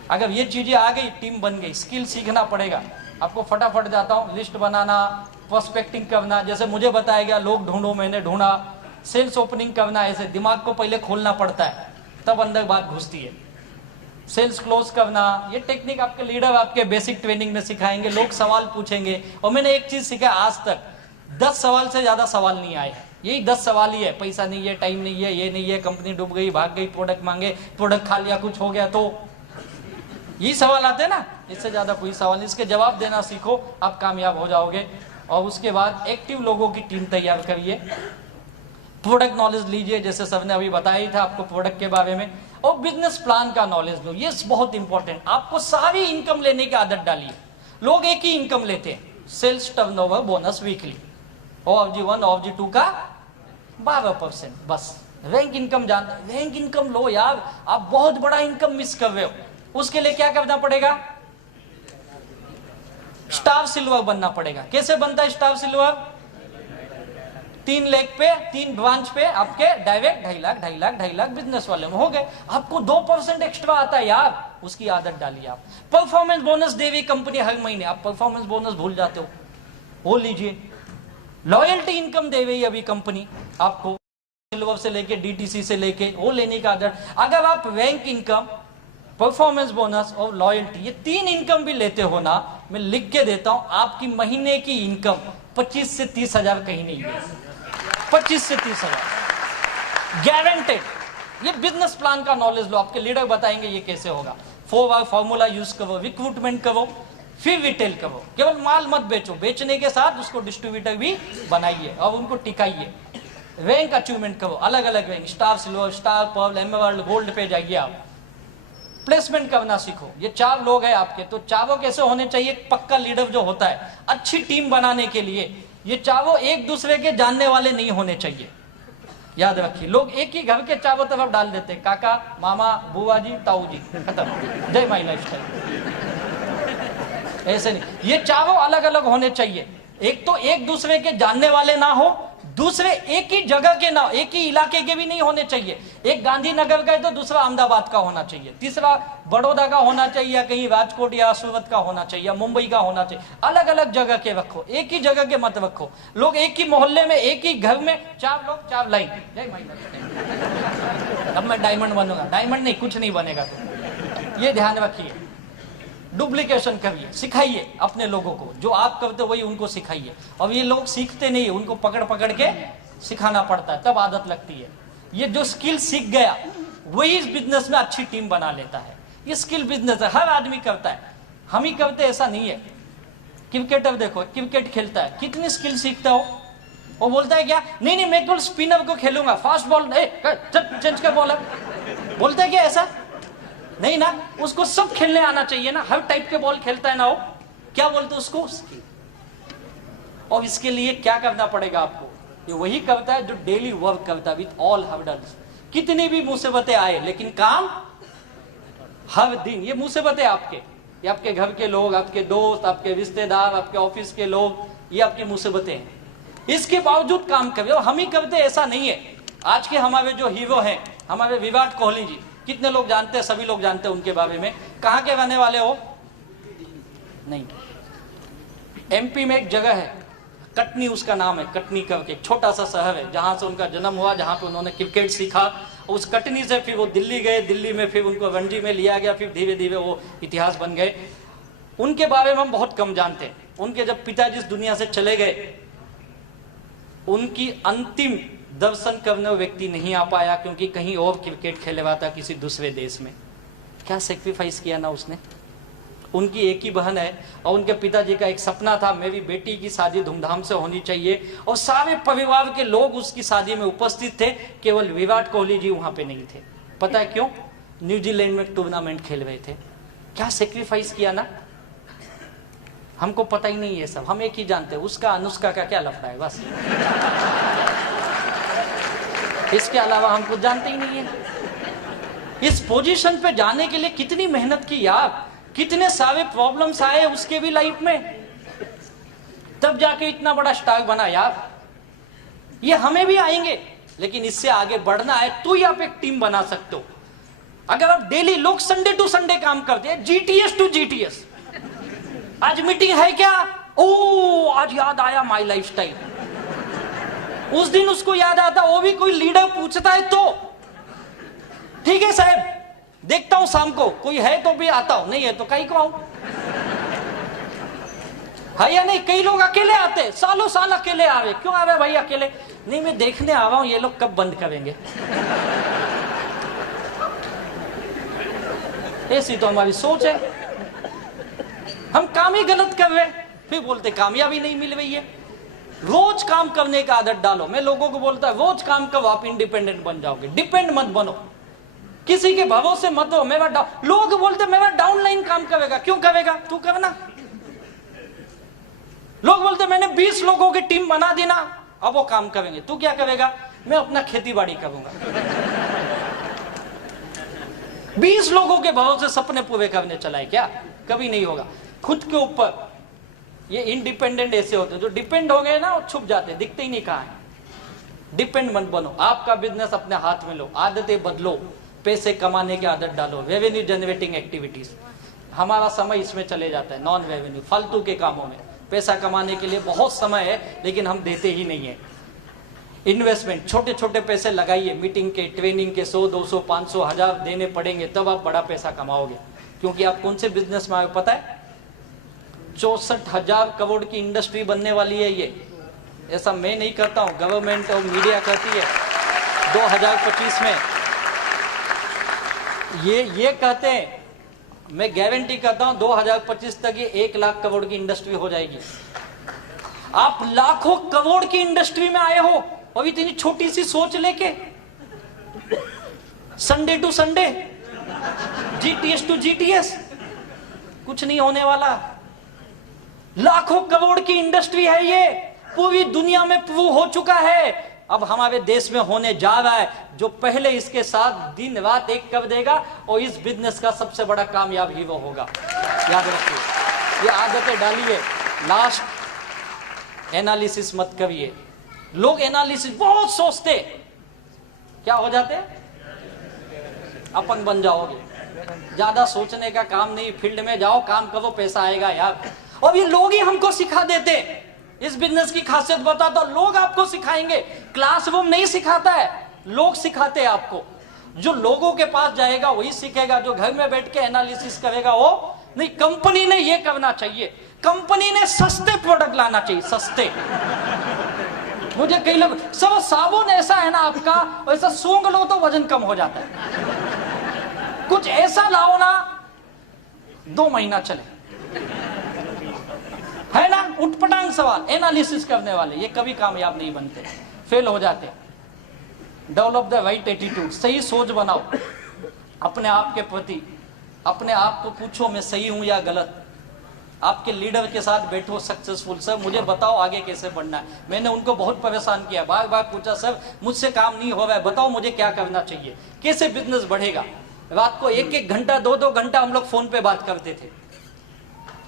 अगर ये चीजें आ गई, टीम बन गई, स्किल सीखना पड़ेगा आपको। फटाफट जाता हूँ, लिस्ट बनाना, प्रोस्पेक्टिंग करना, जैसे मुझे बताया गया, लोग ढूंढो, मैंने ढूंढा। सेल्स ओपनिंग करना, ऐसे दिमाग को पहले खोलना पड़ता है तब अंदर बात घुसती है। सेल्स क्लोज करना, ये टेक्निक आपके लीडर आपके बेसिक ट्रेनिंग में सिखाएंगे। लोग सवाल पूछेंगे। और मैंने एक चीज सीखा, आज तक 10 सवाल से ज्यादा सवाल नहीं आए। यही 10 सवाल ही है, पैसा नहीं है, टाइम नहीं है, ये नहीं है, कंपनी डूब गई, भाग गई, प्रोडक्ट मांगे, प्रोडक्ट खा लिया, कुछ हो गया, तो यही सवाल आते हैं ना। इससे ज्यादा कोई सवाल नहीं। इसके जवाब देना सीखो, आप कामयाब हो जाओगे। और उसके बाद एक्टिव लोगों की टीम तैयार करिए। प्रोडक्ट नॉलेज लीजिए, जैसे सर ने अभी बताया ही था आपको प्रोडक्ट के बारे में। और बिजनेस प्लान का नॉलेज लो, ये बहुत इंपॉर्टेंट। आपको सारी इनकम लेने की आदत डालिए। लोग एक ही इनकम लेते हैं, sales turnover bonus weekly, OFG1 OFG2 का 12%, बस। रैंक इनकम जानते, रैंक इनकम लो यार, आप बहुत बड़ा इनकम मिस कर रहे हो। उसके लिए क्या करना पड़ेगा? स्टार सिल्वर बनना पड़ेगा। कैसे बनता है स्टार सिल्वर? 3 लाख पे 3 ब्रांच पे आपके डायरेक्ट 2.5 लाख बिजनेस वाले में हो गए। आपको 2% एक्स्ट्रा आता है यार, उसकी आदत डालिए आप। परफॉर्मेंस बोनस दे रही कंपनी हर महीने, आप परफॉर्मेंस बोनस भूल जाते हो, वो लीजिए। लॉयल्टी इनकम दे रही है अभी कंपनी आपको, सिल्वर से लेके DTC से लेके, वो लेने का आदत। अगर आप रैंक इनकम, परफॉर्मेंस बोनस और लॉयल्टी, ये 3 इनकम भी लेते हो ना, मैं लिख के देता हूं, आपकी महीने की इनकम 25 से 30 हजार कहीं नहीं है। 25 से 30 हजार गारंटेड। ये बिजनेस प्लान का नॉलेज लो, आपके लीडर बताएंगे ये कैसे होगा। 4R फॉर्मूला यूज करो, रिक्रूटमेंट करो, फिर रिटेल करो। केवल माल मत बेचो, बेचने के साथ उसको डिस्ट्रीब्यूटर भी बनाइए और उनको टिकाइए। रैंक अचीवमेंट करो, अलग अलग rank, star silver, star pearl, emerald, gold पे जाइए आप। प्लेसमेंट करना सीखो। ये 4 लोग हैं आपके, तो चारों कैसे होने चाहिए? पक्का लीडर जो होता है, अच्छी टीम बनाने के लिए ये चारों एक दूसरे के जानने वाले नहीं होने चाहिए। याद रखिए, लोग एक ही घर के चारों तरफ डाल देते हैं, काका, मामा, बुआ जी, ताऊ जी, खत्म, जय माई लाइफस्टाइल। ऐसे नहीं, ये चारों अलग अलग होने चाहिए। एक तो एक दूसरे के जानने वाले ना हो, दूसरे एक ही जगह के ना, एक ही इलाके के भी नहीं होने चाहिए। एक गांधीनगर का है तो दूसरा अहमदाबाद का होना चाहिए, तीसरा बड़ौदा का होना चाहिए, कहीं राजकोट या सूरत का होना चाहिए, मुंबई का होना चाहिए। अलग अलग जगह के रखो, एक ही जगह के मत रखो। लोग एक ही मोहल्ले में, एक ही घर में 4 लोग 4 लाइन। अब मैं डायमंड बनूंगा, डायमंड नहीं, कुछ नहीं बनेगा। तो ये ध्यान रखिए, डुप्लीकेशन करिए, सिखाइए अपने लोगों को, जो आप करते वही उनको सिखाइए। और ये लोग सीखते नहीं, उनको पकड़ पकड़ के सिखाना पड़ता है, तब आदत लगती है। ये जो स्किल सीख गया वही इस बिजनेस में अच्छी टीम बना लेता है। ये स्किल बिजनेस है, हर आदमी करता है, हम ही करते ऐसा नहीं है। क्रिकेटर देखो, क्रिकेट खेलता है, कितनी स्किल सीखता हो। वो बोलता है क्या, नहीं नहीं मैं केवल स्पिनर को खेलूंगा, फास्ट बॉल चेंज कर बॉलर, बोलता है क्या ऐसा? नहीं ना, उसको सब खेलने आना चाहिए ना, हर टाइप के बॉल खेलता है ना वो, क्या बोलते उसको? और इसके लिए क्या करना पड़ेगा आपको? ये वही करता है जो डेली वर्क करता है विथ ऑल हर्डल्स। कितनी भी मुसीबतें आए लेकिन काम हर दिन। ये मुसीबतें आपके, ये आपके घर के लोग, आपके दोस्त, आपके रिश्तेदार, आपके ऑफिस के लोग, ये आपकी मुसीबतें हैं। इसके बावजूद काम कर रहे हो, हम ही करते ऐसा नहीं है। आज के हमारे जो हीरो हैं, हमारे विराट कोहली जी, कितने लोग जानते हैं? सभी लोग जानते हैं उनके बारे में। कहां के रहने वाले हो? नहीं, MP में एक जगह है, कटनी उसका नाम है, कटनी करके एक छोटा सा शहर है, जहां से उनका जन्म हुआ, जहां पे उन्होंने क्रिकेट सीखा। उस कटनी से फिर वो दिल्ली गए, दिल्ली में फिर उनको रणजी में लिया गया, फिर धीरे धीरे वो इतिहास बन गए। उनके बारे में हम बहुत कम जानते हैं। उनके जब पिताजी इस दुनिया से चले गए, उनकी अंतिम दर्शन करने व्यक्ति नहीं आ पाया, क्योंकि कहीं और क्रिकेट खेले हुआ था किसी दूसरे देश में। क्या सेक्रीफाइस किया ना उसने। उनकी एक ही बहन है और उनके पिताजी का एक सपना था, मेरी बेटी की शादी धूमधाम से होनी चाहिए, और सारे परिवार के लोग उसकी शादी में उपस्थित थे, केवल विराट कोहली जी वहां पे नहीं थे। पता है क्यों? न्यूजीलैंड में टूर्नामेंट खेल रहे थे। क्या सेक्रीफाइस किया ना। हमको पता ही नहीं है सब, हम एक ही जानते हैं, उसका अनुष्का का क्या लफड़ा है, बस। इसके अलावा हम कुछ जानते ही नहीं है। इस पोजीशन पे जाने के लिए कितनी मेहनत की यार, कितने सारे प्रॉब्लम्स आए उसके भी लाइफ में, तब जाके इतना बड़ा स्टार बना यार। ये हमें भी आएंगे, लेकिन इससे आगे बढ़ना है तो ही आप एक टीम बना सकते हो। अगर आप डेली, लोग संडे टू संडे काम करते हैं, GTS टू GTS, आज मीटिंग है क्या, ओ आज याद आया माई लाइफस्टाइल। उस दिन उसको याद आता, वो भी कोई लीडर पूछता है तो ठीक है साहब, देखता हूं शाम को, कोई है तो भी आता हूं, नहीं है तो कहीं को आऊं, है या नहीं। कई लोग अकेले आते, सालों साल अकेले आ रहे। क्यों आ रहे भाई अकेले? नहीं मैं देखने आ रहा हूं ये लोग कब बंद करेंगे। ऐसी तो हमारी सोच है। हम काम ही गलत कर रहे, फिर बोलते कामयाबी नहीं मिल रही है। रोज काम करने का आदत डालो। मैं लोगों को बोलता है रोज काम करो, आप इंडिपेंडेंट बन जाओगे। डिपेंड मत बनो, किसी के भरोसे मत हो। मेरा लोग बोलते मेरा डाउनलाइन काम करेगा, क्यों करेगा? तू करना। लोग बोलते मैंने 20 लोगों की टीम बना दी ना, अब वो काम करेंगे। तू क्या करेगा? मैं अपना खेती बाड़ी करूंगा। 20 लोगों के भरोसे सपने पूरे करने चला है क्या? कभी नहीं होगा। खुद के ऊपर ये इंडिपेंडेंट ऐसे होते हैं, जो डिपेंड हो गए ना वो छुप जाते, दिखते ही नहीं कहां है। डिपेंड मत बनो, आपका बिजनेस अपने हाथ में लो, आदतें बदलो, पैसे कमाने की आदत डालो, रेवेन्यू जनरेटिंग एक्टिविटीज। हमारा समय इसमें चले जाता है, नॉन रेवेन्यू फालतू के कामों में। पैसा कमाने के लिए बहुत समय है लेकिन हम देते ही नहीं है। इन्वेस्टमेंट, छोटे छोटे पैसे लगाइए, मीटिंग के, ट्रेनिंग के 100, 200, 500, 1000 देने पड़ेंगे, तब आप बड़ा पैसा कमाओगे। क्योंकि आप कौन से बिजनेस में आए पता है? 64,000 करोड़ की इंडस्ट्री बनने वाली है ये। ऐसा मैं नहीं करता हूं, गवर्नमेंट और मीडिया करती है। 2025 में ये कहते हैं, मैं गारंटी करता हूं 2025 तक ये 1 लाख करोड़ की इंडस्ट्री हो जाएगी। आप लाखों करोड़ की इंडस्ट्री में आए हो और इतनी छोटी सी सोच लेके, Sunday to Sunday, GTS to GTS, कुछ नहीं होने वाला। लाखों करोड़ की इंडस्ट्री है ये, पूरी दुनिया में प्रूव हो चुका है। अब हमारे देश में होने जा रहा है। जो पहले इसके साथ दिन रात एक कर देगा और इस बिजनेस का सबसे बड़ा कामयाब ही वो होगा। याद रखिए, ये आदतें डालिए। लास्ट, एनालिसिस मत करिए। लोग एनालिसिस बहुत सोचते, क्या हो जाते? अपंग बन जाओगे। ज्यादा सोचने का काम नहीं, फील्ड में जाओ, काम करो, पैसा आएगा यार। और ये लोग ही हमको सिखा देते। इस बिजनेस की खासियत बता तो लोग आपको सिखाएंगे। क्लासरूम नहीं सिखाता है, लोग सिखाते हैं आपको। जो लोगों के पास जाएगा वही सीखेगा, जो घर में बैठ के एनालिसिस करेगा वो नहीं। कंपनी ने ये करना चाहिए, कंपनी ने सस्ते प्रोडक्ट लाना चाहिए, सस्ते। मुझे कई लोग, सब साबुन ऐसा है ना आपका, वैसा सूंघ लो तो वजन कम हो जाता है। कुछ ऐसा लाओ ना 2 महीना चले, है ना? उठपटांग सवाल, एनालिसिस करने वाले ये कभी कामयाब नहीं बनते, फेल हो जाते। डेवलप द राइट एटीट्यूड, सही सोच बनाओ अपने आप के प्रति। अपने आप को पूछो मैं सही हूं या गलत। आपके लीडर के साथ बैठो सक्सेसफुल, सर मुझे बताओ आगे कैसे बढ़ना है। मैंने उनको बहुत परेशान किया, बार बार पूछा, सर मुझसे काम नहीं हो रहा है, बताओ मुझे क्या करना चाहिए, कैसे बिजनेस बढ़ेगा। रात को 1-1 घंटा 2-2 घंटा हम लोग फोन पे बात करते थे।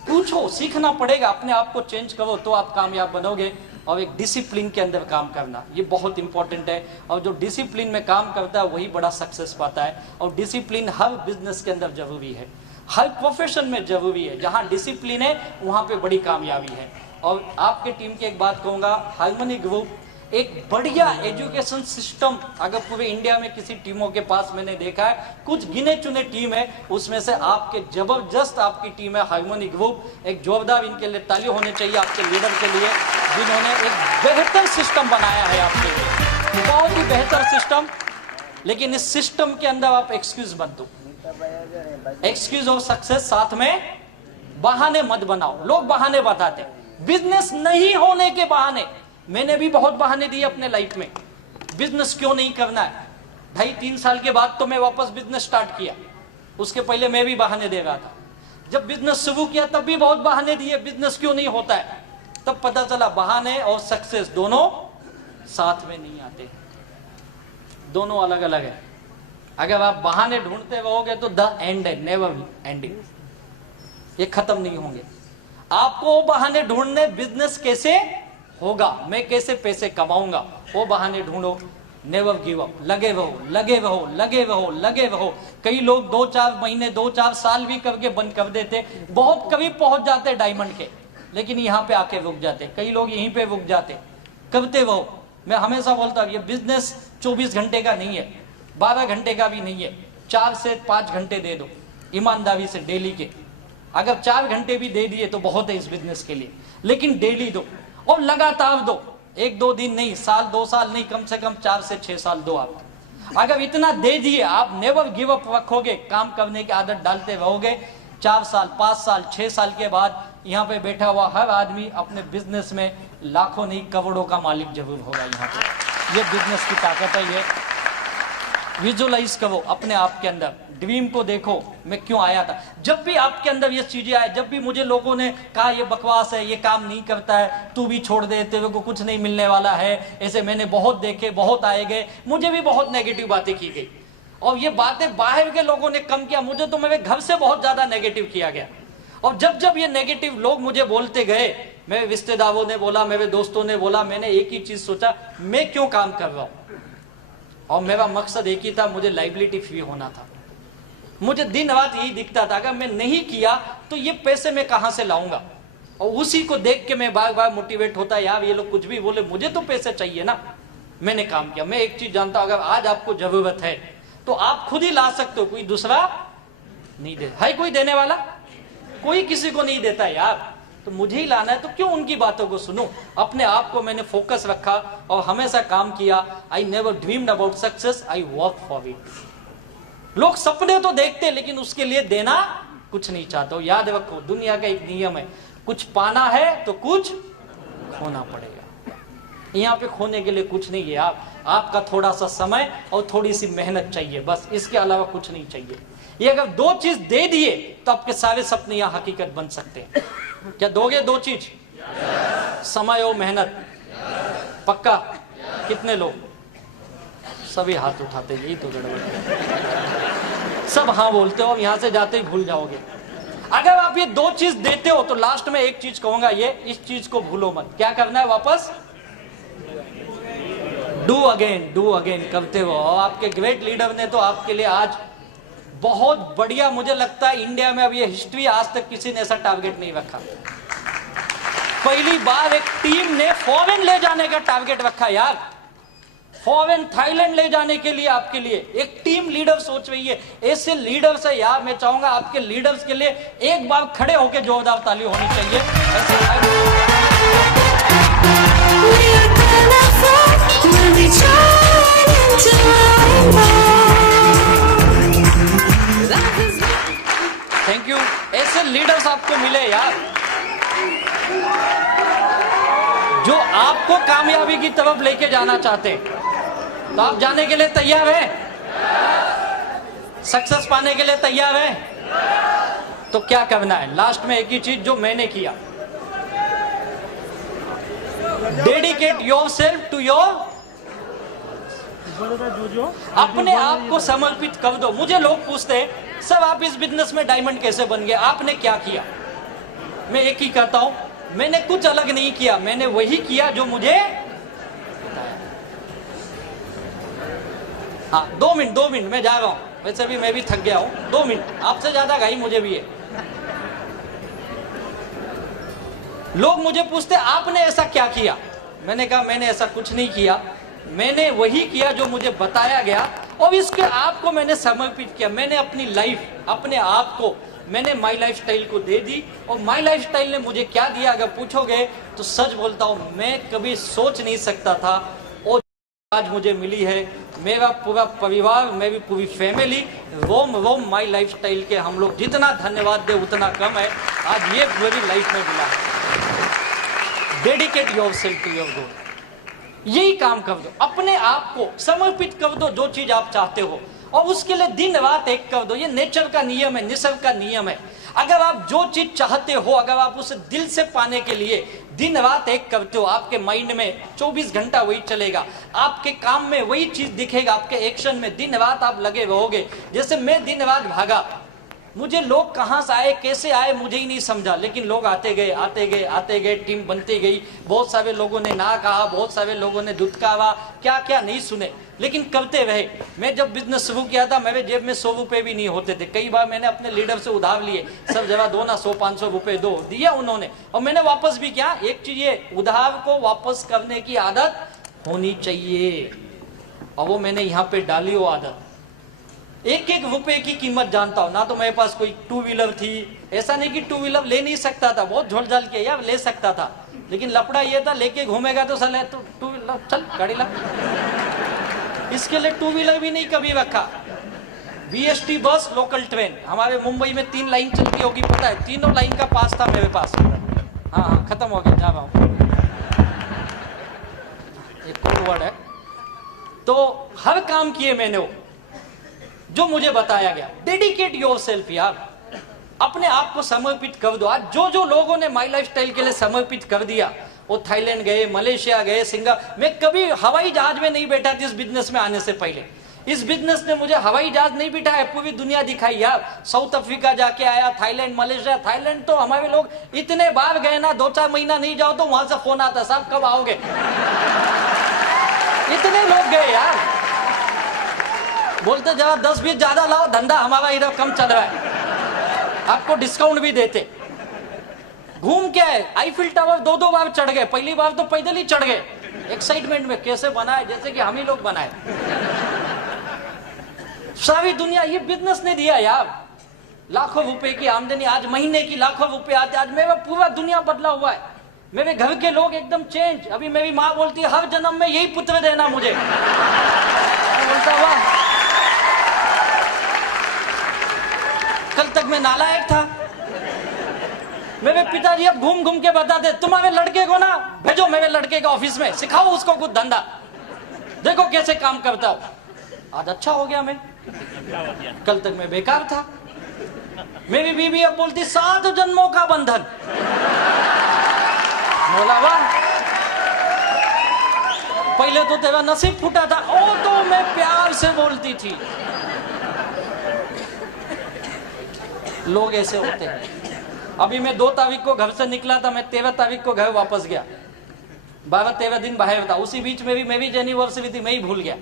पूछो, सीखना पड़ेगा, अपने आप को चेंज करो तो आप कामयाब बनोगे। और एक डिसिप्लिन के अंदर काम करना, ये बहुत इंपॉर्टेंट है। और जो डिसिप्लिन में काम करता है वही बड़ा सक्सेस पाता है। और डिसिप्लिन हर बिजनेस के अंदर जरूरी है, हर प्रोफेशन में जरूरी है। जहां डिसिप्लिन है वहां पे बड़ी कामयाबी है। और आपके टीम की एक बात कहूंगा, हार्मनी ग्रुप एक बढ़िया एजुकेशन सिस्टम, अगर पूरे इंडिया में किसी टीमों के पास मैंने देखा है, कुछ गिने चुने टीम है, उसमें से आपके जबरदस्त आपकी टीम है हार्मनी ग्रुप। एक जोरदार इनके लिए ताली होनी चाहिए आपके लीडर के लिए, जिन्होंने एक बेहतर सिस्टम बनाया है आपके लिए, बहुत ही बेहतर सिस्टम। लेकिन इस सिस्टम के अंदर आप एक्सक्यूज मत दो, एक्सक्यूज ऑफ सक्सेस साथ में बहाने मत बनाओ। लोग बहाने बताते, बिजनेस नहीं होने के बहाने। मैंने भी बहुत बहाने दिए अपने लाइफ में, बिजनेस क्यों नहीं करना है। 2.5-3 साल के बाद तो मैं वापस बिजनेस स्टार्ट किया, उसके पहले मैं भी बहाने दे रहा था। जब बिजनेस शुरू किया तब भी बहुत बहाने दिए, बिजनेस क्यों नहीं होता है। तब पता चला बहाने और सक्सेस दोनों साथ में नहीं आते, दोनों अलग अलग है। अगर आप बहाने ढूंढते रहोगे तो द एंड है, नेवर एंडिंग, ये खत्म नहीं होंगे। आपको बहाने ढूंढने, बिजनेस कैसे होगा, मैं कैसे पैसे कमाऊंगा, वो बहाने ढूंढो। नेवर गिव अप, लगे रहो, लगे रहो, लगे रहो, लगे रहो। कई लोग 2-4 महीने 2-4 साल भी करके बंद कर देते, बहुत करीब पहुंच जाते डायमंड के, लेकिन यहाँ पे आके रुक जाते। कई लोग यहीं पे रुक जाते। करते रहो। मैं हमेशा बोलता हूँ ये बिजनेस 24 घंटे का नहीं है, 12 घंटे का भी नहीं है। 4 से 5 घंटे दे दो ईमानदारी से डेली के। अगर 4 घंटे भी दे दिए तो बहुत है इस बिजनेस के लिए, लेकिन डेली दो और लगातार दो। 1-2 दिन नहीं, साल 2 साल नहीं, कम से कम 4 से 6 साल दो आप। अगर इतना दे दिए, आप नेवर गिव अप रखोगे, काम करने की आदत डालते रहोगे, 4 साल 5 साल 6 साल के बाद यहाँ पे बैठा हुआ हर आदमी अपने बिजनेस में लाखों नहीं करोड़ों का मालिक जरूर होगा। यहाँ पे ये बिजनेस की ताकत है। ये विजुअलाइज करो अपने आप के अंदर, ड्रीम को देखो, मैं क्यों आया था। जब भी आपके अंदर ये चीजें आए, जब भी मुझे लोगों ने कहा ये बकवास है, ये काम नहीं करता है, तू भी छोड़ दे, तेरे को कुछ नहीं मिलने वाला है, ऐसे मैंने बहुत देखे, बहुत आए गए, मुझे भी बहुत नेगेटिव बातें की गई। और ये बातें बाहर के लोगों ने कम किया, मुझे तो मेरे घर से बहुत ज्यादा नेगेटिव किया गया। और जब जब ये नेगेटिव लोग मुझे बोलते गए, मेरे रिश्तेदारों ने बोला, मेरे दोस्तों ने बोला, मैंने एक ही चीज सोचा, मैं क्यों काम कर रहा हूं। और मेरा मकसद एक ही था, मुझे लाइबिलिटी फ्री होना था। मुझे दिन रात यही दिखता था, अगर मैं नहीं किया तो ये पैसे मैं कहां से लाऊंगा। और उसी को देख के मैं बार बार मोटिवेट होता, यार ये लोग कुछ भी बोले, मुझे तो पैसे चाहिए ना। मैंने काम किया। मैं एक चीज जानता हूं, अगर आज आपको जरूरत है तो आप खुद ही ला सकते हो, कोई दूसरा नहीं दे। है कोई देने वाला? कोई किसी को नहीं देता यार, तो मुझे ही लाना है, तो क्यों उनकी बातों को सुनूं। अपने आप को मैंने फोकस रखा और हमेशा काम किया। I never dreamed about success, I work for it. लोग सपने तो देखते लेकिन उसके लिए देना कुछ नहीं चाहते हो। याद रखो, दुनिया का एक नियम है, कुछ पाना है तो कुछ खोना पड़ेगा। यहाँ पे खोने के लिए कुछ नहीं है। आपका थोड़ा सा समय और थोड़ी सी मेहनत चाहिए, बस, इसके अलावा कुछ नहीं चाहिए। ये अगर दो चीज दे दिए तो आपके सारे सपने यहाँ हकीकत बन सकते हैं। क्या दोगे दो चीज? समय और मेहनत। पक्का? कितने लोग? सभी हाथ उठाते, यही तो गड़बड़ है। सब हाँ बोलते हो और यहां से जाते ही भूल जाओगे। अगर आप ये दो चीज देते हो तो लास्ट में एक चीज कहूंगा, ये इस चीज को भूलो मत। क्या करना है? वापस डू अगेन करते हो। और आपके ग्रेट लीडर ने तो आपके लिए आज बहुत बढ़िया, मुझे लगता है इंडिया में अब ये हिस्ट्री, आज तक किसी ने ऐसा टारगेट नहीं रखा। पहली बार एक टीम ने फॉरेन ले जाने का टारगेट रखा यार। फॉरेन, थाईलैंड ले जाने के लिए आपके लिए एक टीम लीडर सोच रही है। ऐसे लीडर्स है यार, मैं चाहूंगा आपके लीडर्स के लिए एक बार खड़े होकर जोरदार ताली होनी चाहिए। Thank you. ऐसे लीडर्स आपको मिले यार, जो आपको कामयाबी की तरफ लेके जाना चाहते हैं। तो आप जाने के लिए तैयार हैं? सक्सेस पाने के लिए तैयार हैं? तो क्या करना है? लास्ट में एक ही चीज जो मैंने किया, डेडिकेट योरसेल्फ टू योर, अपने आप को समर्पित कर दो। मुझे लोग पूछते हैं, सब आप इस बिजनेस में डायमंड कैसे बन गए, आपने क्या किया? मैं एक ही कहता हूं, मैंने कुछ अलग नहीं किया, मैंने वही किया जो मुझे बताया। हाँ, 2 मिनट मैं जा रहा हूं, वैसे भी मैं भी थक गया हूं। 2 मिनट, आपसे ज्यादा घाई मुझे भी है। लोग मुझे पूछते आपने ऐसा क्या किया? मैंने कहा मैंने ऐसा कुछ नहीं किया, मैंने वही किया जो मुझे बताया गया और इसके आप को मैंने समर्पित किया। मैंने अपनी लाइफ, अपने आप को मैंने माई लाइफ स्टाइल को दे दी। और माई लाइफ स्टाइल ने मुझे क्या दिया अगर पूछोगे तो सच बोलता हूं, मैं कभी सोच नहीं सकता था और आज मुझे मिली है। मेरा पूरा परिवार, मेरी पूरी family roam my lifestyle के, हम लोग जितना धन्यवाद दे उतना कम है। आज ये मेरी लाइफ में मिला है। Dedicate yourself to your goal, यही काम कर दो, अपने आप को समर्पित कर दो जो चीज आप चाहते हो और उसके लिए दिन रात एक कर दो। ये नेचर का नियम है, निसर्ग का नियम है। अगर आप जो चीज चाहते हो, अगर आप उसे दिल से पाने के लिए दिन रात एक करते हो, आपके माइंड में 24 घंटा वही चलेगा, आपके काम में वही चीज दिखेगा, आपके एक्शन में दिन रात आप लगे रहोगे। जैसे मैं दिन रात भागा, मुझे लोग कहां से आए, कैसे आए, मुझे ही नहीं समझा, लेकिन लोग आते गए आते गए आते गए, टीम बनती गई। बहुत सारे लोगों ने ना कहा, बहुत सारे लोगों ने दुत्कारा, क्या क्या नहीं सुने, लेकिन करते रहे। मैं जब बिजनेस शुरू किया था, मेरे जेब में 100 रुपए भी नहीं होते थे। कई बार मैंने अपने लीडर से उधार लिए, सब जगह दो ना, 100-500 रुपए दो, दिया उन्होंने और मैंने वापस भी किया। एक चीज ये, उधार को वापस करने की आदत होनी चाहिए और वो मैंने यहाँ पे डाली वो आदत। एक एक रुपए की कीमत जानता हूं ना। तो मेरे पास कोई 2 व्हीलर थी, ऐसा नहीं कि 2 व्हीलर ले नहीं सकता था, बहुत झोल-झाल किया यार, ले सकता था, लेकिन लफड़ा ये था लेके घूमेगा तो साले तो 2 व्हीलर, चल गाड़ी ला। इसके लिए 2 व्हीलर भी नहीं कभी रखा। BST बस, लोकल ट्रेन, हमारे मुंबई में 3 लाइन चलती होगी, पता है, तीनों लाइन का पास था मेरे पास। हाँ, खत्म हो गया, जा रहा हूं। एक कोड वर्ड है। तो हर काम किए मैंने वो, जो मुझे बताया गया, डेडिकेट योरसेल्फ यार, अपने आप को समर्पित कर दो। आज जो जो लोगों ने माई लाइफस्टाइल के लिए समर्पित कर दिया, वो थाईलैंड गए, मलेशिया गए, सिंगापुर। मैं कभी हवाई जहाज में नहीं बैठा था इस बिजनेस में आने से पहले। इस बिजनेस ने मुझे हवाई जहाज नहीं बिठाया, पूरी दुनिया दिखाई यार। साउथ अफ्रीका जाके आया, थाईलैंड, मलेशिया। थाईलैंड तो हमारे लोग इतने बार गए ना, 2-4 महीना नहीं जाओ तो वहां से फोन आता, साहब कब आओगे। इतने लोग गए यार, बोलते जरा 10-20 ज्यादा लाओ, धंधा हमारा इधर कम चल रहा है, आपको डिस्काउंट भी देते। घूम के आए, आईफिल टावर 2-2 बार चढ़ गए। पहली बार तो पैदल ही चढ़ गए, एक्साइटमेंट में, कैसे बनाए जैसे कि हम ही लोग बनाए। सारी दुनिया ये बिजनेस ने दिया यार, लाखों रुपए की आमदनी, आज महीने की लाखों रुपए आते। आज मेरा पूरा दुनिया बदला हुआ है, मेरे घर के लोग एकदम चेंज। अभी मेरी माँ बोलती है हर जन्म में यही पुत्र देना मुझे। बोलता हुआ कल तक मैं नालायक था। मेरे पिताजी अब घूम घूम के बताते, तुम्हारे लड़के को ना भेजो मेरे लड़के के ऑफिस में, सिखाओ उसको कुछ धंधा, देखो कैसे काम करता हो। आज अच्छा हो गया मैं, कल तक मैं बेकार था। मेरी बीवी अब बोलती 7 जन्मों का बंधन। बोला वाह, पहले तो तेरा नसीब फूटा था, ओ तो मैं प्यार से बोलती थी। लोग ऐसे होते हैं। अभी मैं 2 तारीख को घर से निकला था, मैं 13 तारीख को घर वापस गया। 12-13 दिन बाहर था। उसी बीच में भी मेरी एनिवर्सरी थी, मैं ही भूल गया।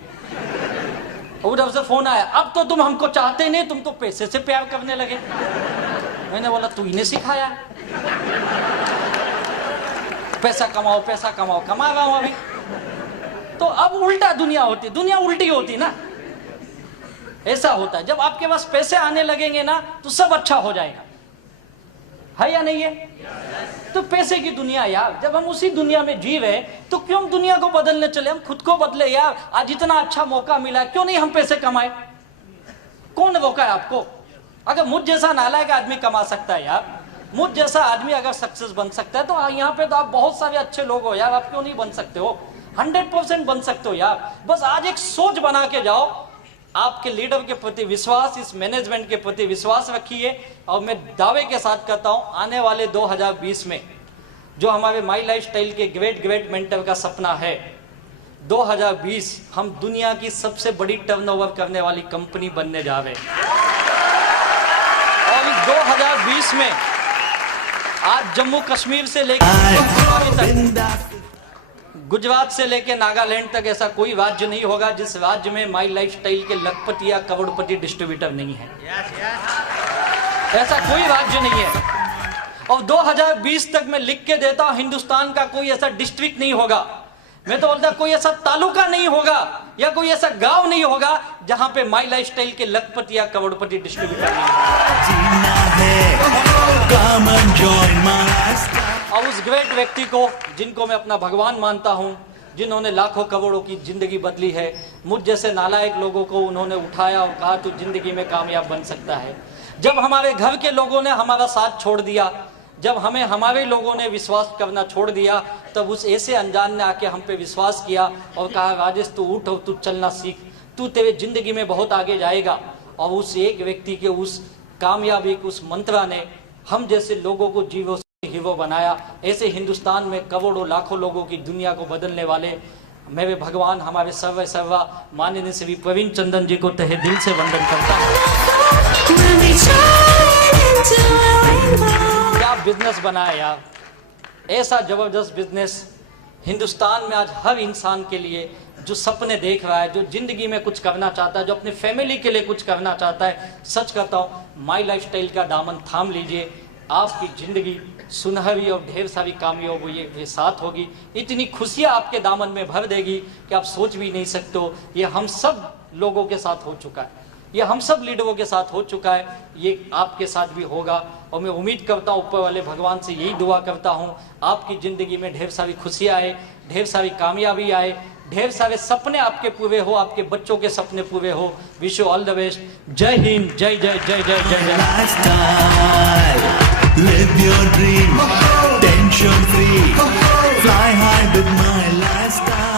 उधर से फोन आया, अब तो तुम हमको चाहते नहीं, तुम तो पैसे से प्यार करने लगे। मैंने बोला तू इन्हें सिखाया, पैसा कमाओ पैसा कमाओ, कमा रहा हूं अभी। तो अब उल्टा दुनिया होती, दुनिया उल्टी होती ना, ऐसा होता है। जब आपके पास पैसे आने लगेंगे ना तो सब अच्छा हो जाएगा, है या नहीं है? तो पैसे की दुनिया यार, जब हम उसी दुनिया में जी रहे तो क्यों हम दुनिया को बदलने चले, हम खुद को बदले यार। आज इतना अच्छा मौका मिला, क्यों नहीं हम पैसे कमाए? कौन रोका है आपको? अगर मुझ जैसा नालायक आदमी कमा सकता है यार, मुझ जैसा आदमी अगर सक्सेस बन सकता है, तो यहाँ पे तो आप बहुत सारे अच्छे लोग हो यार, आप क्यों नहीं बन सकते हो? 100% बन सकते हो यार। बस आज एक सोच बना के जाओ, आपके लीडर के प्रति विश्वास, इस मैनेजमेंट के प्रति विश्वास रखिए। और मैं दावे के साथ कहता हूं, आने वाले 2020 में जो हमारे माई लाइफस्टाइल के ग्रेट मेंटर का सपना है, 2020 हम दुनिया की सबसे बड़ी टर्नओवर करने वाली कंपनी बनने जा रहे हैं। और इस 2020 में आज जम्मू कश्मीर से लेकर गुजरात से लेके नागालैंड तक ऐसा कोई राज्य नहीं होगा जिस राज्य में माई लाइफस्टाइल के लखपति या करोड़पति डिस्ट्रीब्यूटर नहीं है। ऐसा कोई राज्य नहीं है। और 2020 तक मैं लिख के देता हूं, हिंदुस्तान का कोई ऐसा डिस्ट्रिक्ट नहीं होगा, मैं तो बोलता कोई ऐसा तालुका नहीं होगा या कोई ऐसा गांव नहीं होगा जहां पे माई लाइफस्टाइल के लखपति या करोड़पति डिस्ट्रीब्यूटर नहीं होगा। और उस ग्रेट व्यक्ति को, जिनको मैं अपना भगवान मानता हूं, जिन्होंने लाखों करोड़ों की जिंदगी बदली है, मुझ जैसे नालायक लोगों को उन्होंने उठाया और कहा तू जिंदगी में कामयाब बन सकता है। जब हमारे घर के लोगों ने हमारा साथ छोड़ दिया, जब हमें हमारे लोगों ने विश्वास करना छोड़ दिया, तब उस ऐसे अनजान ने आके हम पे विश्वास किया और कहा राजेश तू उठ और तू चलना सीख, तू तेरे जिंदगी में बहुत आगे जाएगा। और उस एक व्यक्ति के उस कामयाबी के उस मंत्रा ने हम जैसे लोगों को जीवो हीरो बनाया। ऐसे हिंदुस्तान में करोड़ों लाखों लोगों की दुनिया को बदलने वाले मेरे भगवान, हमारे सर्वा माननीय श्री प्रवीण चंदन जी को तहे दिल से वंदन करता हूं। क्या बिजनेस बनाया यार, ऐसा जबरदस्त बिजनेस हिंदुस्तान में आज हर इंसान के लिए जो सपने देख रहा है, जो जिंदगी में कुछ करना चाहता है, जो अपने फैमिली के लिए कुछ करना चाहता है, सच कहता हूं माई लाइफस्टाइल का दामन थाम लीजिए, आपकी जिंदगी सुनहरी और ढेर सारी कामयाबी ये साथ होगी। इतनी खुशियां आपके दामन में भर देगी कि आप सोच भी नहीं सकते हो। ये हम सब लोगों के साथ हो चुका है, ये हम सब लीडरों के साथ हो चुका है, ये आपके साथ भी होगा। और मैं उम्मीद करता हूँ, ऊपर वाले भगवान से यही दुआ करता हूँ, आपकी जिंदगी में ढेर सारी खुशियाँ आए, ढेर सारी कामयाबी आए, ढेर सारे सपने आपके पूरे हो, आपके बच्चों के सपने पूरे हो। Wish you all the best. जय हिंद, जय जय जय जय जय जय। Live your dream, tension free, fly high with my lifestyle.